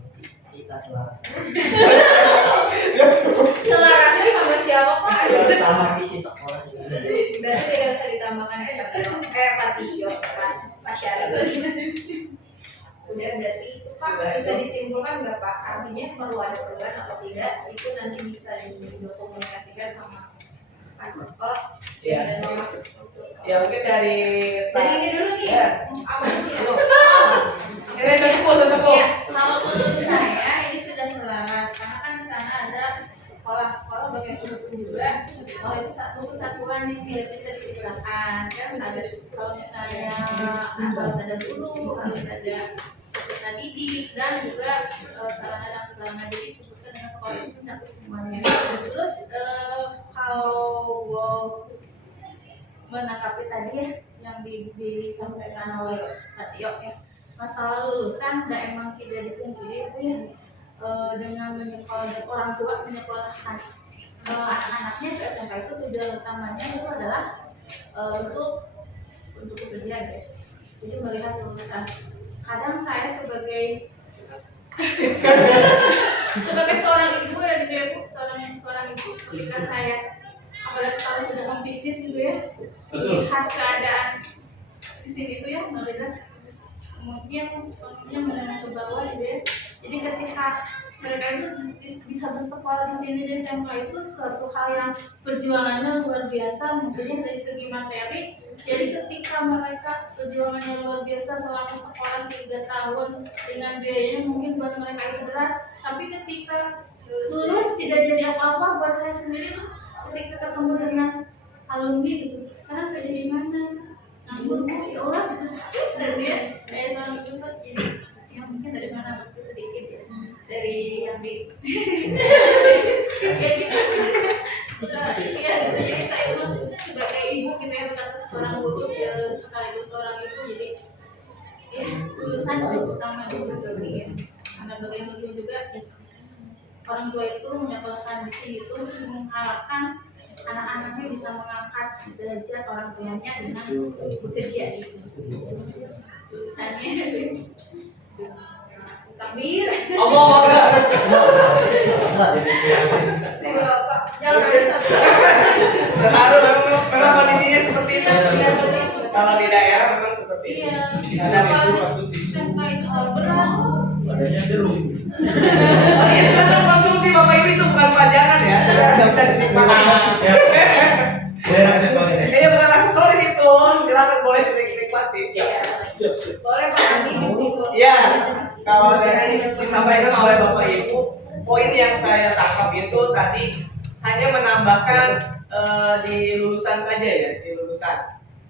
kita selaras. Selarasnya sama siapa Pak? Sama visi sekolah ini. Berarti tidak usah ditambahkan Pak Tio, Pak Syarif. Udah berarti itu Pak bisa disimpulkan nggak Pak? Artinya perlu ada perubahan atau tidak itu nanti bisa dikomunikasikan sama kantor sekolah dan Mas untuk Ya mungkin dari Dari ini dulu nih. Ya. Apa ini ya? Ini sesepuh. Iya, kalau menurut saya ini sudah selaras karena kan di sana ada sekolah-sekolah banyak pendukung juga. Kalau itu satu kesatuan yang tidak bisa dipisahkan kan ada kalau misalnya harus ada guru, harus ada peserta didik dan juga sarana dan prasarana jadi disebutkan dengan sekolah itu mencakup semuanya. Terus kalau menanggapi tadi ya yang disampaikan oleh Pak Tio ya masalah lulusan dan emang tidak dipungkiri itu ya dengan menyekolahkan orang tua menyekolahkan anak-anaknya ke SMK itu tujuan utamanya itu adalah untuk bekerja ya. Jadi melihat lulusan. Kadang saya sebagai seorang ibu ya gitu ya Bu, seorang ibu ketika saya apalagi kalau sudah memvisit gitu ya lihat keadaan di sini itu ya melihat mungkin menengah ke bawah gitu ya. Jadi ketika mereka itu bisa bersekolah di sini di SMK itu suatu hal yang perjuangannya luar biasa mungkin dari segi materi. Jadi ketika mereka perjuangannya luar biasa selama sekolah 3 tahun dengan biayanya mungkin buat mereka itu berat. Tapi ketika lulus tidak jadi apa-apa buat saya sendiri tuh ketika ketemu dengan alumni gitu. Sekarang kerja di mana? Nganggur Bu, ya Allah gitu sakit dan dia kayak sama itu tuh jadi yang mungkin dari mana waktu sedikit ya dari yang di ya gitu ya gitu jadi saya emang sebagai ibu kita yang berkata seorang guru ya sekaligus seorang ibu jadi ya lulusan itu utama juga ya karena bagaimanapun juga orang tua itu menyekolahkan di sini itu mengharapkan anak-anaknya bisa mengangkat derajat orang tuanya dengan bekerja gitu. Misalnya takbir. Allah Si Bapak jangan bisa. Terharu memang kondisinya seperti itu. Kalau di daerah memang seperti itu. Iya. Ada isu waktu SMK itu berat. Badannya deru. Iya, sekarang konsumsi Bapak Ibu itu bukan pajangan ya. Bisa dinikmati. Ini bukan aksesoris itu. Silakan boleh dinikmati. Boleh Pak Andi di situ. Iya. Kalau dari disampaikan oleh Bapak Ibu, poin yang saya tangkap itu tadi hanya menambahkan di lulusan saja ya, di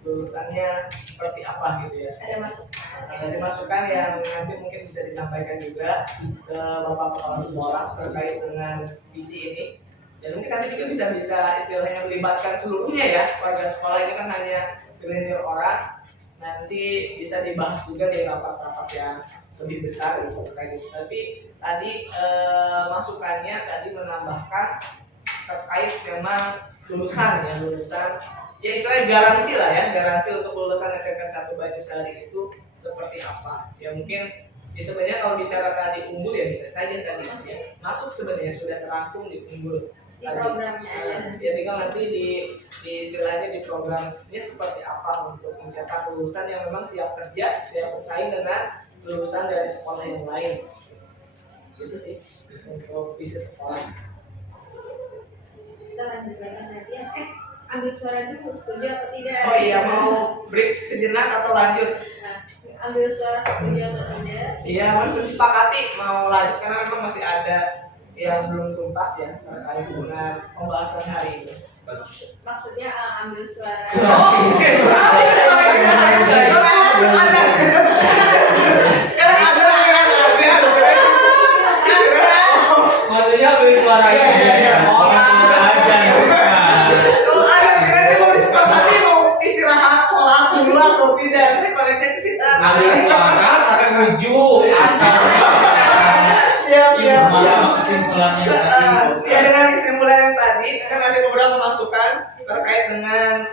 lulusannya seperti apa gitu ya. Ada masuk. Ada masukan yang nanti mungkin bisa disampaikan juga ke Bapak Kepala Sekolah terkait dengan visi ini. Dan mungkin nanti juga bisa istilahnya melibatkan seluruhnya ya, warga sekolah ini kan hanya segelintir orang. Nanti bisa dibahas juga di rapat-rapat yang lebih besar gitu terkait itu. Tapi tadi masukannya tadi menambahkan terkait memang lulusan ya istilahnya garansi lah ya, garansi untuk lulusan SMK 1 Banyusari itu seperti apa ya. Mungkin ya sebenarnya kalau bicara tadi unggul ya bisa saja tadi masuk sebenarnya sudah terangkum di unggul Di programnya aja. Ya tinggal nanti di istilahnya di programnya seperti apa untuk mencetak lulusan yang memang siap kerja, siap bersaing dengan lulusan dari sekolah yang lain. Gitu sih untuk visi sekolah. Kita lanjutkan nanti ya. Ambil suara dulu, setuju atau tidak? Oh iya, mau break sejenak atau lanjut? Nah, ambil suara setuju atau tidak? Iya, masih sepakati mau lanjut karena memang masih ada yang belum tuntas ya terkait dengan pembahasan hari ini. Maksudnya ambil suara. Oke, maksudnya beli suaranya kalau ada berarti mau disepakati mau istirahat sholat dulu atau tidak? Saya koneknya ke situ. ambil suara sampai menuju Siap. Kesimpulannya Ya dengan kesimpulan yang tadi kan ada beberapa masukan terkait dengan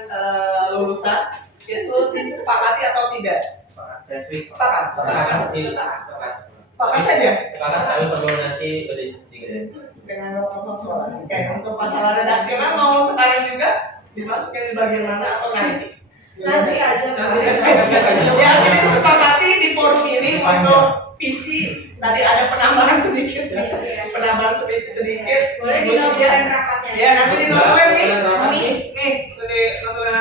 lulusan itu disepakati atau tidak? Sepakat. Sepakat saja. sekarang saya perlu nanti berdiskusi sedikit. Dengan beberapa soal. Oke, untuk masalah redaksional mau sekarang juga dimasukkan di bagian mana atau nanti? Nanti aja. Ya, jadi disepakati di forum ini untuk visi tadi ada penambahan sedikit ya. Iya. Penambahan sedikit. Boleh dinomorin rapatnya. Ya, nanti dinomorin nih. Rapat. Nih, dinomorin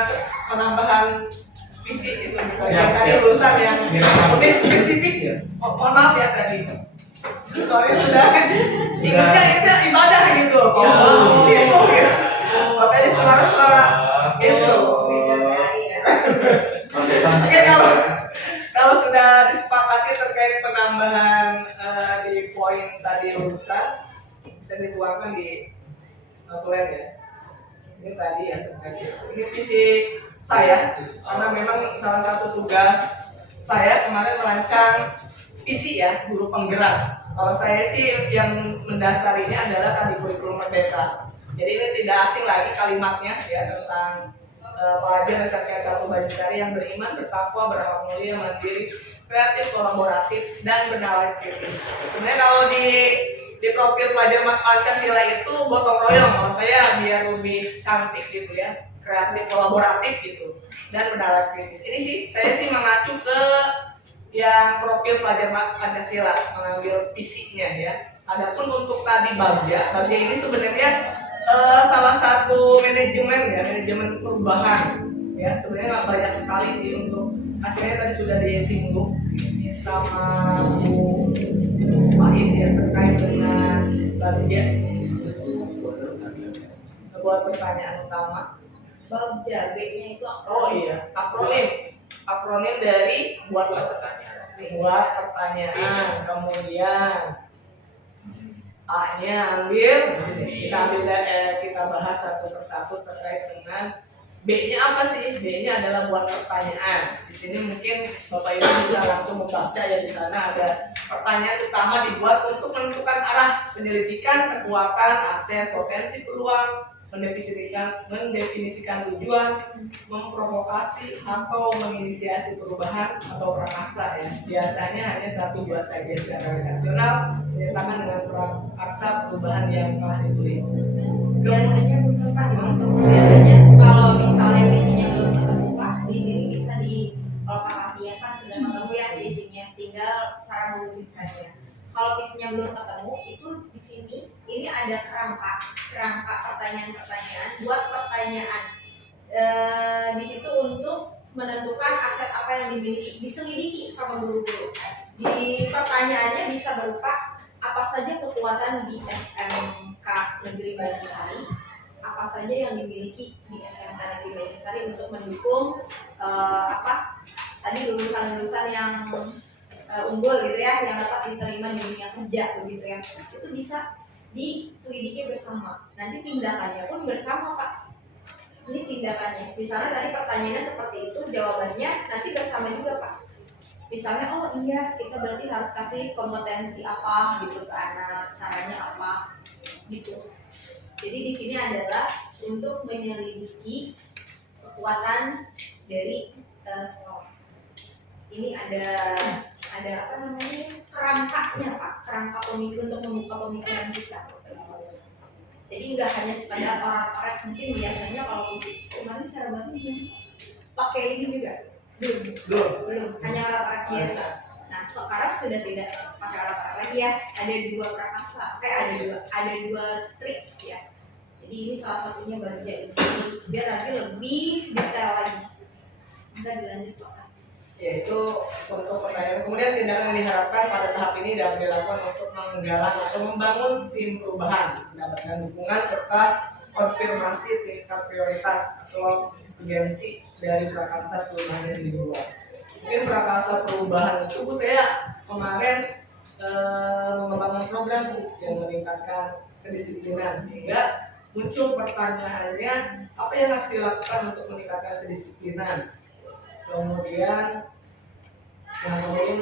penambahan fisik itu. Siap, Tadi siap. urusan yang Direkam. lebih spesifik. Iya. Mohon maaf ya tadi. Soalnya sudah ingatnya itu ibadah gitu. Oh, situ gitu. Makanya suara-suara gitu. Beda dari ya. Oke, kalau sudah disepakati terkait penambahan di poin tadi urusan bisa dituangkan di notulen ya. Ini tadi ya terkait ini visi saya karena memang salah satu tugas saya kemarin merancang visi ya guru penggerak. Kalau saya sih yang mendasarinya adalah tadi kurikulum merdeka. Jadi ini tidak asing lagi kalimatnya ya tentang pelajar SMK 1 Banjarsari yang beriman, bertakwa, berakhlak mulia, mandiri, kreatif, kolaboratif, dan bernalar kritis. Sebenarnya kalau di profil pelajar Pancasila itu gotong royong, kalau saya biar lebih cantik gitu ya, kreatif, kolaboratif gitu, dan bernalar kritis. Ini sih saya sih mengacu ke yang profil pelajar Pancasila, mengambil visinya ya. Adapun untuk tadi Bagja ini sebenarnya salah satu manajemen perubahan ya, sebenarnya nggak banyak sekali sih untuk akhirnya tadi sudah disinggung sama Bu Faiz ya terkait dengan Bagja. Sebuah pertanyaan utama. Bagja, B-nya itu apa? Oh iya, akronim dari buat pertanyaan, kemudian A-nya ambil, kita bahas satu persatu terkait dengan B-nya apa sih? B-nya adalah buat pertanyaan. Di sini mungkin Bapak Ibu bisa langsung membaca ya, di sana ada pertanyaan utama dibuat untuk menentukan arah penyelidikan, kekuatan, aset, potensi, peluang, mendefinisikan tujuan, memprovokasi atau menginisiasi perubahan atau prakarsa ya. Biasanya hanya 1-2 saja secara nasional menyertakan dengan prakarsa perubahan yang telah ditulis. Biasanya bukan Pak, biasanya kalau misalnya visinya belum ketemu Pak, di sini bisa kalau kakaknya kan sudah ketemu ya visinya, tinggal cara mewujudkannya. Kalau visinya belum ketemu, itu di sini ini ada kerangka pertanyaan-pertanyaan buat pertanyaan. Di situ untuk menentukan aset apa yang dimiliki, diselidiki sama guru-guru. Di pertanyaannya bisa berupa apa saja kekuatan di SMK Negeri Banjarsari, apa saja yang dimiliki di SMK Negeri Banjarsari untuk mendukung tadi lulusan-lulusan yang unggul gitu ya, yang dapat diterima di dunia kerja begitu ya. Itu bisa diselidiki bersama. Nanti tindakannya pun bersama Pak. Ini tindakannya. Misalnya tadi pertanyaannya seperti itu, jawabannya nanti bersama juga Pak. Misalnya, oh iya kita berarti harus kasih kompetensi apa gitu ke anak, caranya apa gitu. Jadi di sini adalah untuk menyelidiki kekuatan dari sekolah. Ini ada apa namanya kerangkanya Pak, kerangka pemikiran untuk membuka pemikiran kita. Jadi nggak hanya sekadar orang-orang, mungkin biasanya kalau fisik kemarin cara bantunya pakai ini juga belum hanya alat-alat biasa. Nah sekarang sudah tidak pakai alat-alat lagi ya, ada dua prakarsa, ada dua triks ya. Jadi ini salah satunya Bagja ini, biar lagi lebih detail lagi. Kita dilanjut Pak. Yaitu untuk pertanyaan. Kemudian tindakan yang diharapkan pada tahap ini dapat dilakukan untuk menggalang atau membangun tim perubahan, mendapatkan dukungan serta konfirmasi tingkat prioritas atau urgensi dari prakarsa perubahan yang dibuat. Mungkin prakarsa perubahan itu Bu, saya kemarin membangun program yang meningkatkan kedisiplinan, sehingga muncul pertanyaannya apa yang harus dilakukan untuk meningkatkan kedisiplinan. Kemudian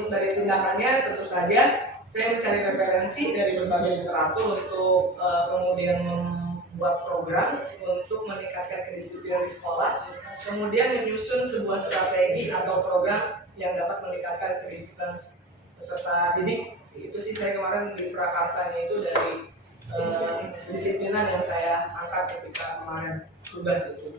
dari tindakannya tentu saja saya mencari referensi dari berbagai literatur untuk kemudian membuat program untuk meningkatkan kedisiplinan di sekolah, kemudian menyusun sebuah strategi atau program yang dapat meningkatkan kedisiplinan peserta didik. Itu sih saya kemarin di prakarsanya itu dari kedisiplinan yang saya angkat ketika kemarin tugas itu.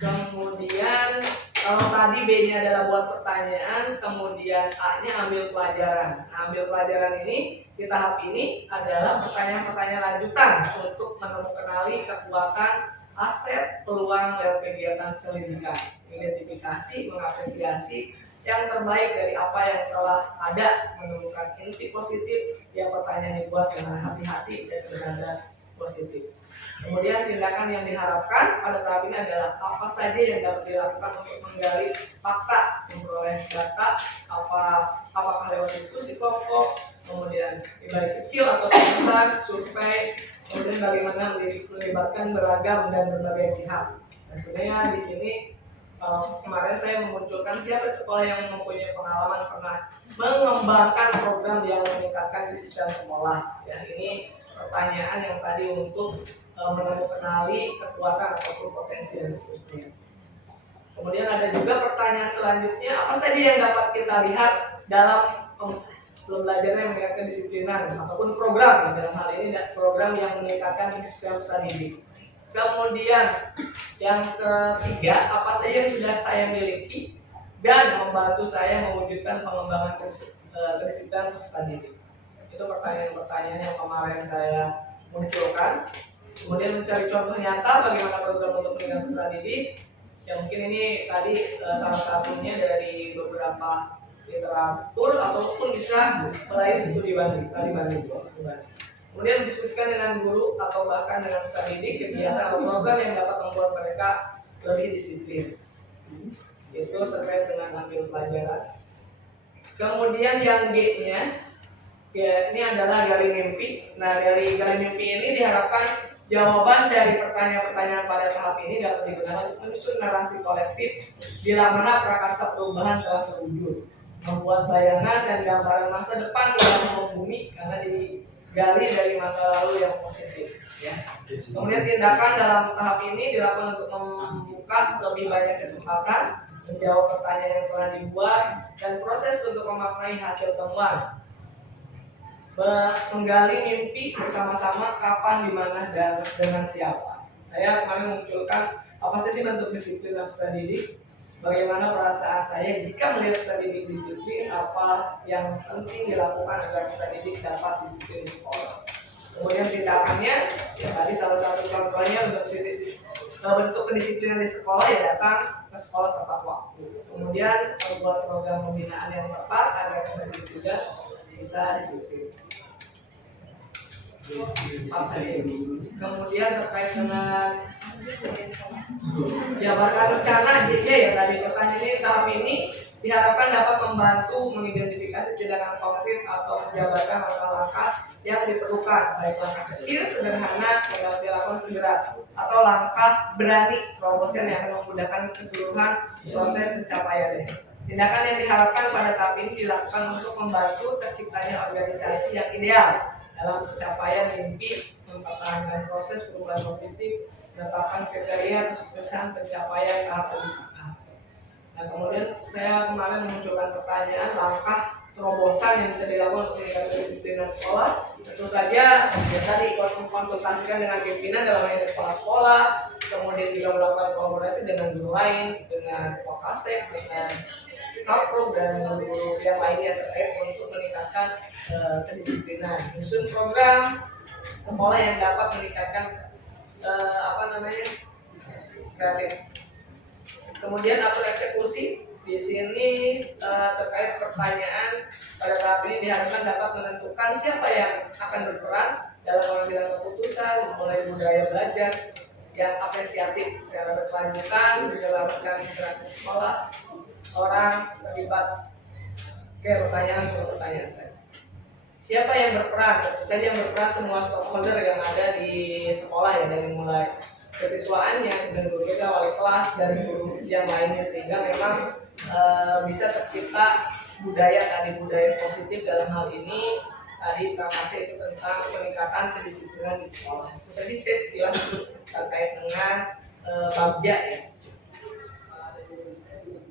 Kemudian Kalau tadi B-nya adalah buat pertanyaan, kemudian A-nya ambil pelajaran. Nah, ambil pelajaran ini di tahap ini adalah pertanyaan-pertanyaan lanjutan untuk mengenali kekuatan, aset, peluang lewat kegiatan pendidikan, identifikasi, mengapresiasi yang terbaik dari apa yang telah ada, menemukan inti positif yang pertanyaan dibuat dengan hati-hati dan bernada positif. Kemudian tindakan yang diharapkan pada tahap ini adalah apa saja yang dapat dilakukan untuk menggali fakta, memperoleh data, apakah lewat diskusi kelompok, kemudian dibalik kecil atau besar, survei, kemudian bagaimana melibatkan beragam dan berbagai pihak. Nah, sebenarnya di sini kemarin saya memunculkan siapa sekolah yang mempunyai pengalaman pernah mengembangkan program yang meningkatkan disiplin sekolah. Ya, ini pertanyaan yang tadi untuk mengenali kekuatan ataupun potensi dan seterusnya. Kemudian ada juga pertanyaan selanjutnya, apa saja yang dapat kita lihat dalam pembelajaran yang meningkatkan kedisiplinan ataupun program, dalam hal ini program yang meningkatkan disiplin peserta didik. Kemudian yang ketiga, apa saja yang sudah saya miliki dan membantu saya mewujudkan pengembangan kedisiplinan peserta didik. Itu pertanyaan-pertanyaan yang kemarin saya munculkan. Kemudian mencari contoh nyata bagaimana program untuk meningkatkan peserta didik. Ya mungkin ini tadi salah satunya dari beberapa literatur ataupun bisa melalui studi banding. Kemudian mendiskusikan dengan guru atau bahkan dengan peserta didik kegiatan atau program yang dapat membuat mereka lebih disiplin. Itu terkait dengan ambil pelajaran. Kemudian yang G-nya, ya, ini adalah gali mimpi. Nah, dari gali mimpi ini diharapkan jawaban dari pertanyaan-pertanyaan pada tahap ini dapat digunakan untuk menyusun narasi kolektif bila mana prakarsa perubahan telah terwujud, membuat bayangan dan gambaran masa depan yang membumi karena digali dari masa lalu yang positif. Ya. Kemudian tindakan dalam tahap ini dilakukan untuk membuka lebih banyak kesempatan, menjawab pertanyaan yang telah dibuat, dan proses untuk memaknai hasil temuan. Menggali mimpi bersama-sama kapan, di mana, dan dengan siapa. Saya kemarin memunculkan apa saja bentuk disiplin peserta didik, bagaimana perasaan saya jika melihat peserta didik disiplin, apa yang penting dilakukan agar peserta didik dapat disiplin di sekolah. Kemudian tindakannya, ya tadi salah satu contohnya bentuk kedisiplinan di sekolah ya datang ke sekolah tepat waktu. Kemudian membuat program pembinaan yang tepat agar peserta didik juga bisa disiplin. Kemudian terkait dengan jabarkan rencana JJ ya tadi pertanyaan ini, tahap ini diharapkan dapat membantu mengidentifikasi tindakan konkret atau menjabarkan langkah-langkah yang diperlukan, baik langkah kecil sederhana yang dapat dilakukan segera atau langkah berani terobosan yang akan memudahkan keseluruhan proses pencapaiannya. Tindakan yang diharapkan pada tahap ini dilakukan untuk membantu terciptanya organisasi yang ideal dalam pencapaian mimpi, mempertahankan proses perubahan positif, menetapkan kriteria kesuksesan pencapaian tahap demi tahap. Nah, kemudian saya kemarin memunculkan pertanyaan langkah terobosan yang bisa dilakukan untuk meningkatkan kedisiplinan sekolah. Tentu saja ya tadi konsultasikan dengan pimpinan dalam hal ini kepala sekolah, kemudian juga melakukan kolaborasi dengan guru lain, dengan Wakasek, dengan Kapro dan guru yang lainnya terkait untuk meningkatkan kedisiplinan. Menyusun program sekolah yang dapat meningkatkan kreatif. Kemudian atur eksekusi. Di sini terkait pertanyaan pada tahap ini diharapkan dapat menentukan siapa yang akan berperan dalam pengambilan keputusan, memulai budaya belajar yang apresiatif secara berkelanjutan, menjelaskan interaksi sekolah, orang terlibat. Oke, pertanyaan saya. Siapa yang berperan? Tentu saja yang berperan semua stakeholder yang ada di sekolah ya, dari mulai kesiswaannya, dan guru kita, wali kelas, dan guru yang lainnya, sehingga memang bisa tercipta budaya positif dalam hal ini. Tadi prakarsa itu tentang peningkatan kedisiplinan di sekolah. Itu tadi saya sekilas terkait dengan Bagja ya.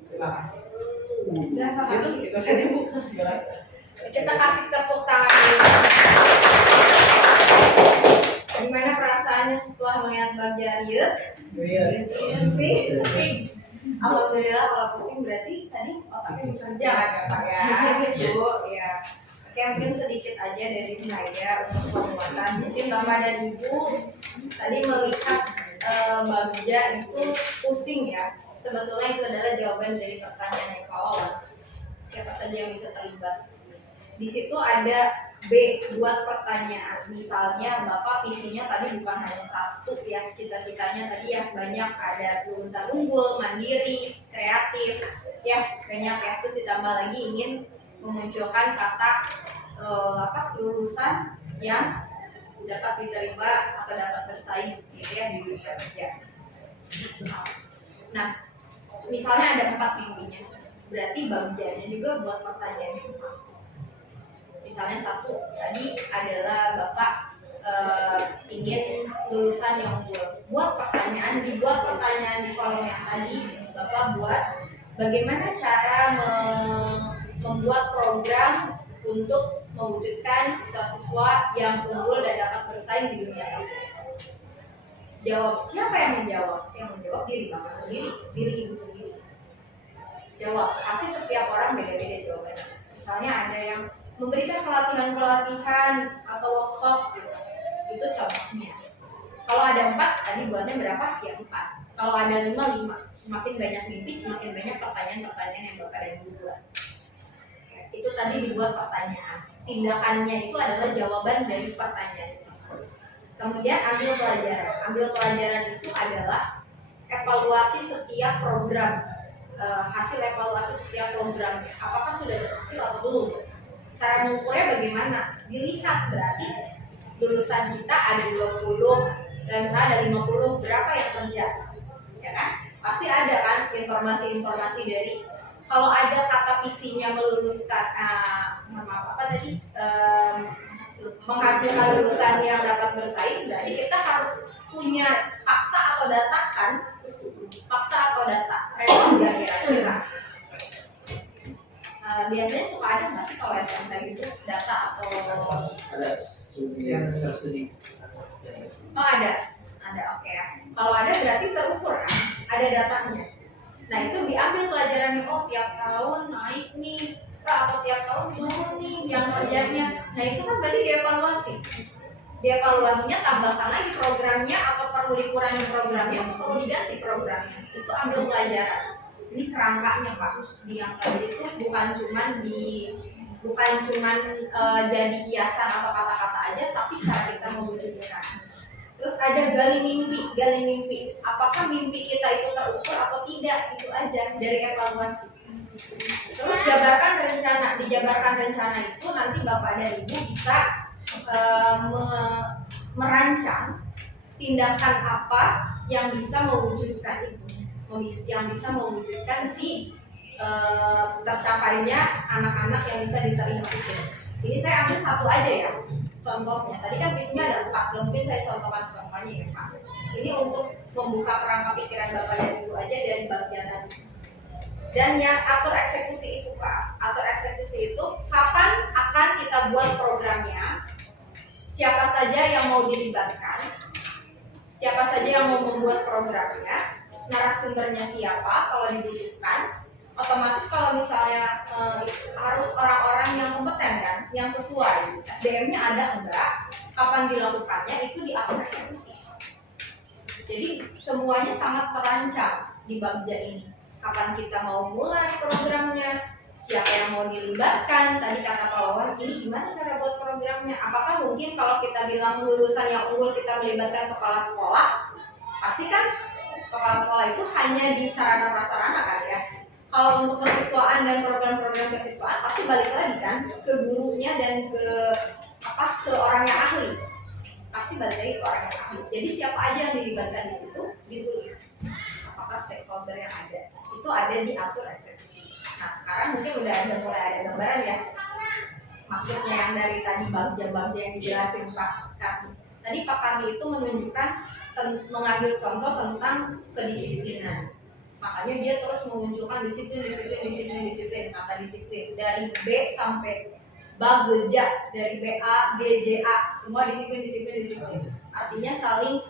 Terima kasih. Itu saja Bu. Jelas. Kita kasih tepuk tangan dulu. Gimana perasaannya setelah melihat Bagja Riet? Sih. Alhamdulillah kalau pusing berarti tadi otaknya bekerja kan ya Pak ya? Bu, ya. Oke, mungkin sedikit aja dari saya untuk penguatan. Mungkin Bapak dan Ibu tadi melihat Bagja itu pusing ya. Sebetulnya itu adalah jawaban dari pertanyaan yang awal. Siapa saja yang bisa terlibat? Di situ ada B, buat pertanyaan. Misalnya Bapak visinya tadi bukan hanya satu ya, cita-citanya tadi ya banyak, ada lulusan unggul, mandiri, kreatif, ya banyak ya. Terus ditambah lagi ingin memunculkan kata lulusan yang dapat diterima atau dapat bersaing gitu ya di dunia kerja. Nah, misalnya ada 4 mimpinya, berarti bagjanya juga buat pertanyaan yang 4. Misalnya satu tadi adalah Bapak ingin lulusan yang unggul. Dibuat pertanyaan di kolom yang tadi, Bapak buat bagaimana cara membuat program untuk mewujudkan siswa-siswa yang unggul dan dapat bersaing di dunia kerja. Jawab, siapa yang menjawab? Yang menjawab diri Bapak sendiri, diri Ibu sendiri. Jawab, pasti setiap orang beda-beda jawabannya. Misalnya ada yang memberikan pelatihan atau workshop gitu. Itu contohnya. Kalau ada 4, tadi buatnya berapa? Ya 4. Kalau ada 5. Semakin banyak mimpi, semakin banyak pertanyaan-pertanyaan yang Bapak dan Ibu buat. Itu tadi dibuat pertanyaan. Tindakannya itu adalah jawaban dari pertanyaan itu. Kemudian ambil pelajaran. Ambil pelajaran itu adalah evaluasi setiap program. Hasil evaluasi setiap programnya. Apakah sudah berhasil atau belum? Cara mengukurnya bagaimana? Dilihat, berarti lulusan kita ada 20, misalnya ada 50, berapa yang kerja? Ya kan? Pasti ada kan informasi-informasi dari, kalau ada kata visinya meluluskan, menghasilkan lulusan yang dapat bersaing, berarti kita harus punya fakta atau data kan? Fakta atau data, kira-kira. Biasanya suka ada nggak sih kalau SMK itu data atau Ada studi yang studi. oh ada oke ya. Kalau ada berarti terukur kan, ada datanya. Nah itu diambil pelajarannya, oh tiap tahun naik nih Kak, atau tiap tahun turun nih yang kerjanya. Nah itu kan berarti dievaluasi. Dievaluasinya tambahkan lagi programnya atau perlu dikurangi programnya, perlu diganti programnya. Itu ambil pelajaran. Ini kerangkanya Pak, di yang tadi itu bukan cuman jadi hiasan atau kata-kata aja, tapi cara kita mewujudkan. Terus ada gali mimpi. Apakah mimpi kita itu terukur atau tidak? Itu aja dari evaluasi. Terus dijabarkan rencana itu nanti Bapak dan Ibu bisa merancang tindakan apa yang bisa mewujudkan itu. Yang bisa mewujudkan si tercapainya anak-anak yang bisa diterima itu. Ini saya ambil satu aja ya contohnya. Tadi kan visinya ada 4, gak mungkin saya contohkan semuanya ya Pak. Ini untuk membuka perangkap pikiran Bapak dan Ibu aja dari bagian tadi. Dan yang atur eksekusi itu Pak, atur eksekusi itu kapan akan kita buat programnya, siapa saja yang mau dilibatkan, siapa saja yang mau membuat programnya, narasumbernya siapa kalau dibutuhkan. Otomatis kalau misalnya harus orang-orang yang kompeten kan, yang sesuai, SDM-nya ada enggak, kapan dilakukannya, itu diatur eksekusi. Jadi semuanya sangat terancam di Bagja ini. Kapan kita mau mulai programnya, siapa yang mau dilibatkan, tadi kata Pak Wawan, ini gimana cara buat programnya? Apakah mungkin kalau kita bilang lulusan yang unggul kita melibatkan kepala sekolah, pasti kan kepala sekolah itu hanya di sarana prasarana kan ya. Kalau untuk kesiswaan dan program-program kesiswaan pasti balik lagi kan ke gurunya dan ke orang yang ahli. Pasti balik lagi ke orang yang ahli. Jadi siapa aja yang dilibatkan di situ ditulis. Apakah stakeholder yang ada? Itu ada diatur eksekusi. Nah sekarang mungkin mulai ada gambaran ya. Maksudnya yang dari tadi bagja yang dijelasin Pak Karni. Tadi Pak Karni itu menunjukkan mengambil contoh tentang kedisiplinan. Makanya dia terus memunculkan disiplin, kata disiplin dari B sampai Bagja, dari BA, GJA, semua disiplin. Artinya saling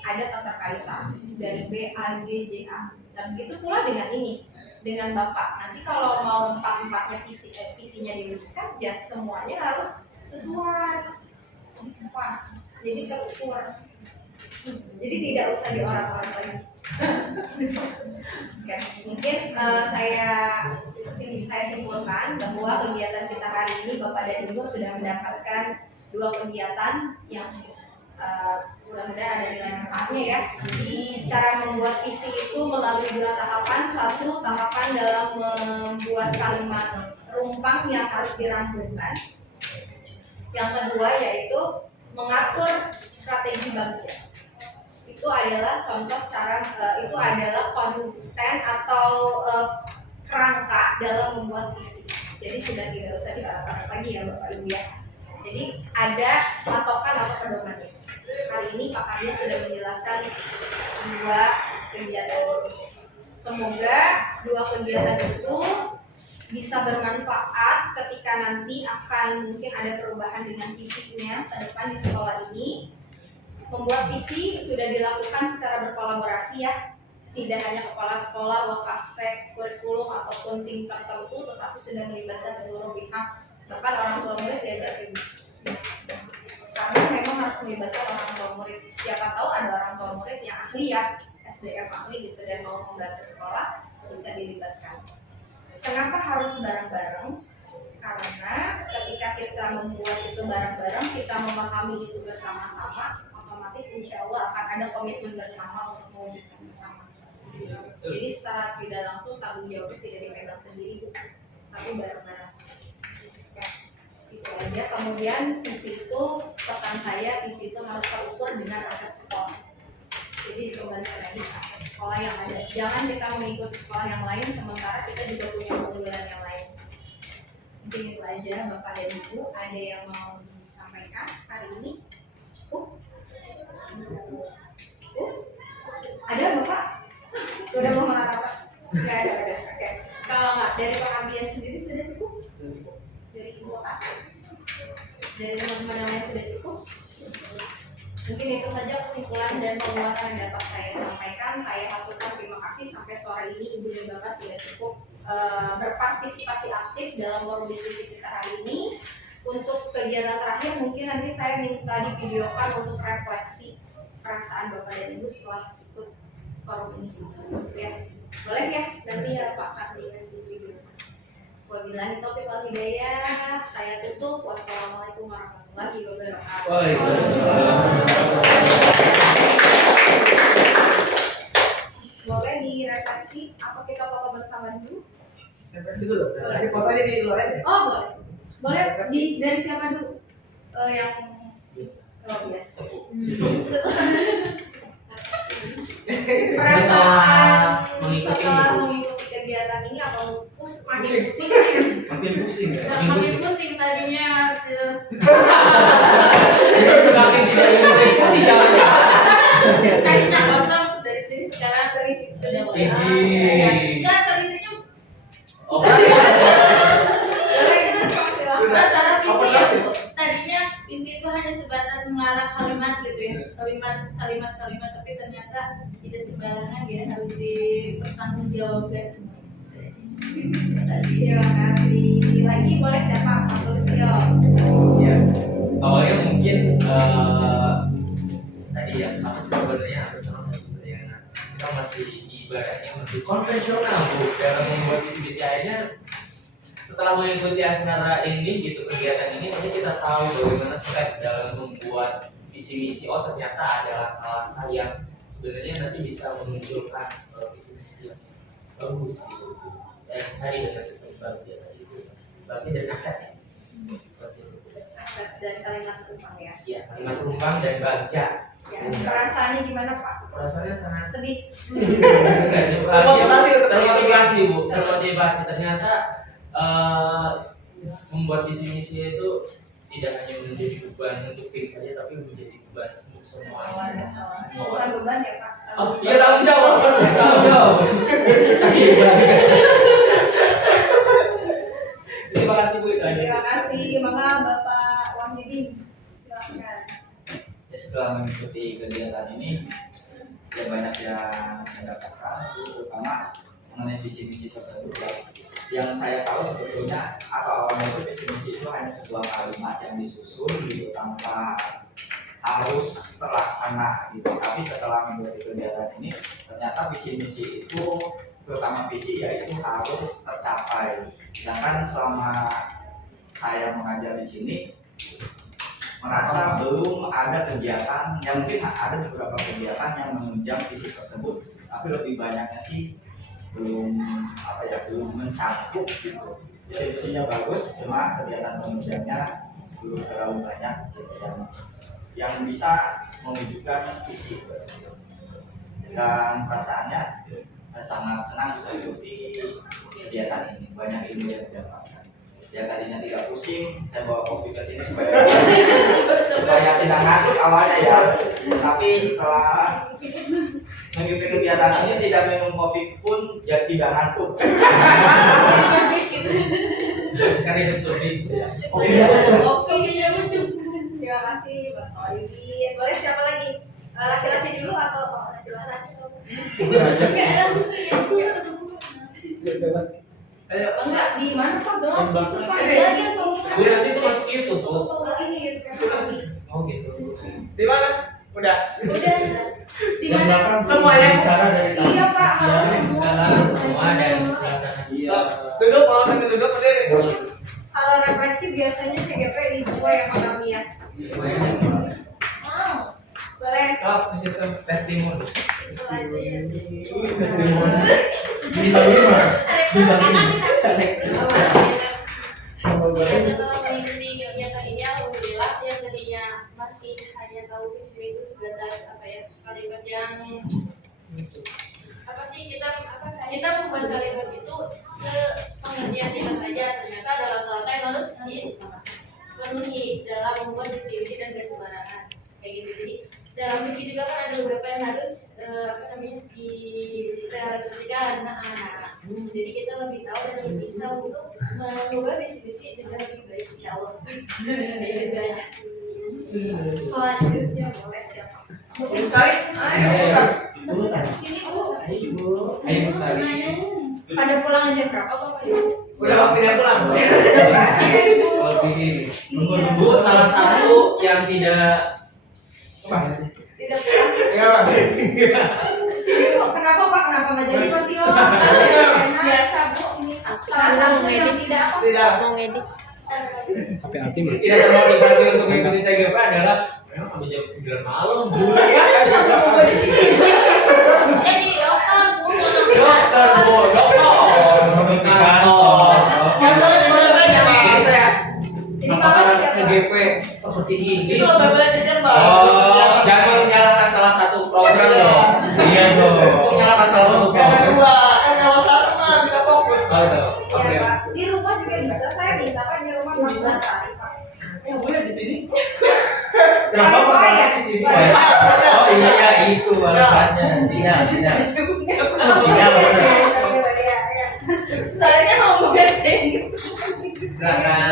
ada keterkaitan dari BA, GJA. Nah, begitu pula dengan ini, dengan Bapak. Nanti kalau mau empat-empatnya visinya diberikan, ya semuanya harus sesuai. Pak, jadi terukur. Jadi tidak usah diorak-orak lagi. Oke, mungkin saya simpulkan bahwa kegiatan kita hari ini Bapak dan Ibu sudah mendapatkan 2 kegiatan yang mudah-mudahan ada nilai manfaatnya ya. Cara membuat visi itu melalui 2 tahapan. 1 tahapan dalam membuat kalimat rumpang yang harus dirampungkan. Yang kedua yaitu mengatur strategi bagja. Itu adalah contoh cara itu adalah konten atau kerangka dalam membuat visi. Jadi sudah tidak usah diorak-orak lagi ya Bapak Ibu ya. Jadi ada patokan atau pedomannya. Hari ini Pak Karya sudah menjelaskan 2 kegiatan itu. Semoga 2 kegiatan itu bisa bermanfaat ketika nanti akan mungkin ada perubahan dengan visinya ke depan di sekolah ini. Membuat visi sudah dilakukan secara berkolaborasi ya, tidak hanya kepala sekolah, wakaspek, kurikulum ataupun tim tertentu, tetapi sudah melibatkan seluruh pihak, bahkan orang tua murid diajak ini. Karena memang harus melibatkan orang tua murid. Siapa tahu ada orang tua murid yang ahli ya, SDM ahli gitu dan mau membantu sekolah, bisa dilibatkan. Kenapa harus bareng-bareng? Karena ketika kita membuat itu bareng-bareng, kita memahami itu bersama-sama, otomatis insya Allah akan ada komitmen bersama untuk mewujudkan bersama. Jadi secara tidak langsung tanggung jawabnya tidak dipegang sendiri, tapi bareng-bareng. Ya, itu aja. Kemudian visi itu, pesan saya, visi itu harus terukur dengan aset sekolah. Jadi dikembalikan lagi ke aset sekolah yang ada. Jangan kita mengikuti sekolah yang lain sementara kita juga punya keunggulan yang lain. Mungkin itu aja Bapak dan Ibu. Ada yang mau disampaikan hari ini? Cukup? Ada Bapak? Udah mau apa? Nggak ada. Oke. Kalau nggak dari Pak Abian sendiri sudah cukup? Dari Ibu Bapak? Dari teman-teman yang lain sudah cukup? Mungkin itu saja kesimpulan dan penguatan yang dapat saya sampaikan. Saya haturkan terima kasih sampai sore ini Ibu dan Bapak sudah cukup berpartisipasi aktif dalam forum diskusi kita hari ini. Untuk kegiatan terakhir mungkin nanti saya minta divideokan untuk refleksi perasaan Bapak dan Ibu setelah ikut forum ini. Ya, boleh ya nanti ya Pak Kardi di video. Wabillahi taufiq wal hidayah. Saya tutup. Wassalamualaikum warahmatullahi wabarakatuh. Boleh direfleksi apa kita foto bersama dulu? Refleksi dulu. Tapi fotonya di luar aja. Oh boleh. Boleh dari siapa dulu? Yang Biasa. oh biasa. Setelah Perasaan setelah mengikuti kegiatan ini apa makin pusing? Makin pusing ya. Makin pusing tadinya Semakin tidak mengikuti jangan-jangan. tadinya kosong dari sini sekarang terisi udah mulai. Enggak terisinya Oh, masalah visi ya. Tadinya visi itu hanya sebatas mengarah kalimat gitu ya, kalimat tapi ternyata tidak sembarangan ya, harus dipertanggungjawabkan semuanya. Terima kasih. Lagi boleh siapa? Mas Sulistyo. ya. Awalnya mungkin tadi ya sama sih sebenarnya harus sama ya. Kita masih ibaratnya masih konvensional Bu dalam membuat visi-visi akhirnya. Setelah mengikuti acara ini gitu, kegiatan ini, nanti kita tahu bagaimana step dalam membuat visi misi. Oh ternyata ada langkah-langkah yang sebenarnya nanti bisa memunculkan visi misi yang bagus gitu. Dan tadi dengan sistem bagja tadi itu, bagja dan aset ya. Aset dan kalimat rumpang ya. Iya, kalimat rumpang dan bagja. Ya, perasaannya gimana Pak? Rasanya sangat Sedih. termotivasi Bu, termotivasi ternyata membuat visi misi itu tidak hanya menjadi beban untuk tim saja tapi menjadi beban untuk semua Bukan beban ya Pak. Oh iya tanggung jawab terima kasih Bu. Terima kasih Mama Bapak Wahyudi. Silakan. Ya, setelah mengikuti kegiatan ini ya banyak yang mendapatkan, terutama mengenai visi misi tersebut ya. Yang saya tahu sebetulnya atau awalnya itu visi misi itu hanya sebuah kalimat yang disusun gitu tanpa harus terlaksana gitu. Tapi setelah mengikuti kegiatan ini ternyata visi misi itu terutama visi ya itu harus tercapai. Sedangkan selama saya mengajar di sini merasa belum ada kegiatan yang mungkin ada beberapa kegiatan yang menunjang visi tersebut, tapi lebih banyaknya sih belum belum mencakup gitu. Visi-visinya bagus, cuma kegiatan penunjangnya belum terlalu banyak gitu, yang bisa mewujudkan visi tersebut. Dan perasaannya sangat senang bisa ikuti kegiatan ini, banyak ilmu yang saya dapatkan. Ya tadinya tidak pusing, saya bawa kopi ke sini supaya tidak ngantuk awalnya ya. Tapi setelah mengikuti kegiatan ini tidak minum kopi pun jadi tidak ngantuk. Karena itu Terima kasih Bang Toibin. Boleh siapa lagi? Laki-laki dulu atau silakan? Ayo. Enggak, di mana Pak? Dong. Bang. Itu Pak, lagi apa? Biar nanti itu masuk YouTube, Bu. Oh, ini gitu kan. Oh gitu. Di mana? Udah. Udah. Di Yang mana? belakang Semuanya? bicara dari tadi. Iya Pak, harus semua. Semua dan sebelah sana. Iya. Duduk, kalau sambil duduk berdiri. Kalau refleksi biasanya CGP di semua ya Pak kami ya. Boleh. Oh, di situ testimoni. Itu aja ya. Setelah mengikuti kegiatan ini, alhamdulillah yang tadinya masih hanya tahu visi itu sebatas kalimat yang kita membuat kalimat itu sepengertian kita saja, ternyata dalam kata yang harus dipenuhi dalam membuat visi dan gak sembarangan kayak gitu. Jadi dalam visi juga kan ada beberapa yang harus direalisasikan. Jadi kita lebih tahu dan lebih bisa untuk mengubah visi-visi dengan lebih baik, insya Allah. Selanjutnya boleh siapa? Ibu Sari, ayo putar. Sini Bu. Ayo Bu Sari. Pada pulang jam berapa Bapak Ibu? Udah waktunya pulang. Lebih Bu, salah satu yang tidak Tidak pulang. Ya, Pak. Sini Bu, kenapa Pak? Kenapa nggak jadi Tio? Biasa Bu, ini Salah satu yang tidak apa? Tidak. mau ngedit. tidak termotivasi untuk mengikuti CGP adalah memang sampai jam 9 malam. Bu. Jadi dokter Bu, Dokter, Bu, Jadi saya Ini apakah kalau siapa? CGP seperti ini? Itu gambar jajan, Pak. Oh, jangan menyalahkan salah satu program dong. Iya dong. Menyalahkan salah satu Yang program. kedua, kalau satu mah bisa fokus. Oh, itu. Oke. Siapa? Di rumah juga bisa. Saya bisa Pak di rumah Bisa. Sekali Pak. Ya, boleh di sini. Kenapa Wifi masalahnya ya? di sini? Wifi. Oh iya ya itu alasannya. Sinyal, sinyal. Sinyal. soalnya mau ngasih. Silakan.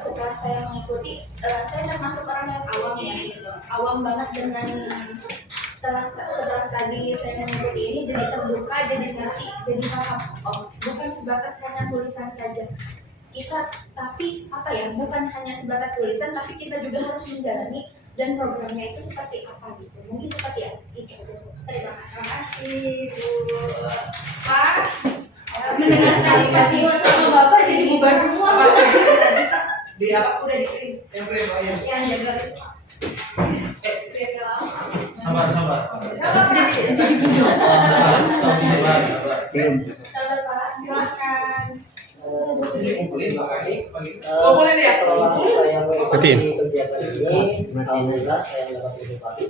Setelah saya mengikuti, saya termasuk orang yang awam ya gitu, awam banget dengan setelah tadi saya mengikuti ini jadi terbuka, jadi ngerti, jadi paham. Oh, bukan sebatas hanya tulisan saja kita, tapi bukan hanya sebatas tulisan, tapi kita juga harus menjalani dan programnya itu seperti apa gitu. Mungkin seperti itu aja Bu. Terima kasih Bu. Pak, Mendengar kalimat ini sama Bapak jadi bubar semua. Di apa? udah dikirim Yang frame, oh iya. yang jaga itu Pak. Jaga lama. Sabar, sabar. Sabar Pak. Sabar Pak, Silakan. Kumpulin, makasih. Oh boleh nih ya? Kalau saya mengikuti kegiatan ini, alhamdulillah saya mendapat ilmu baru.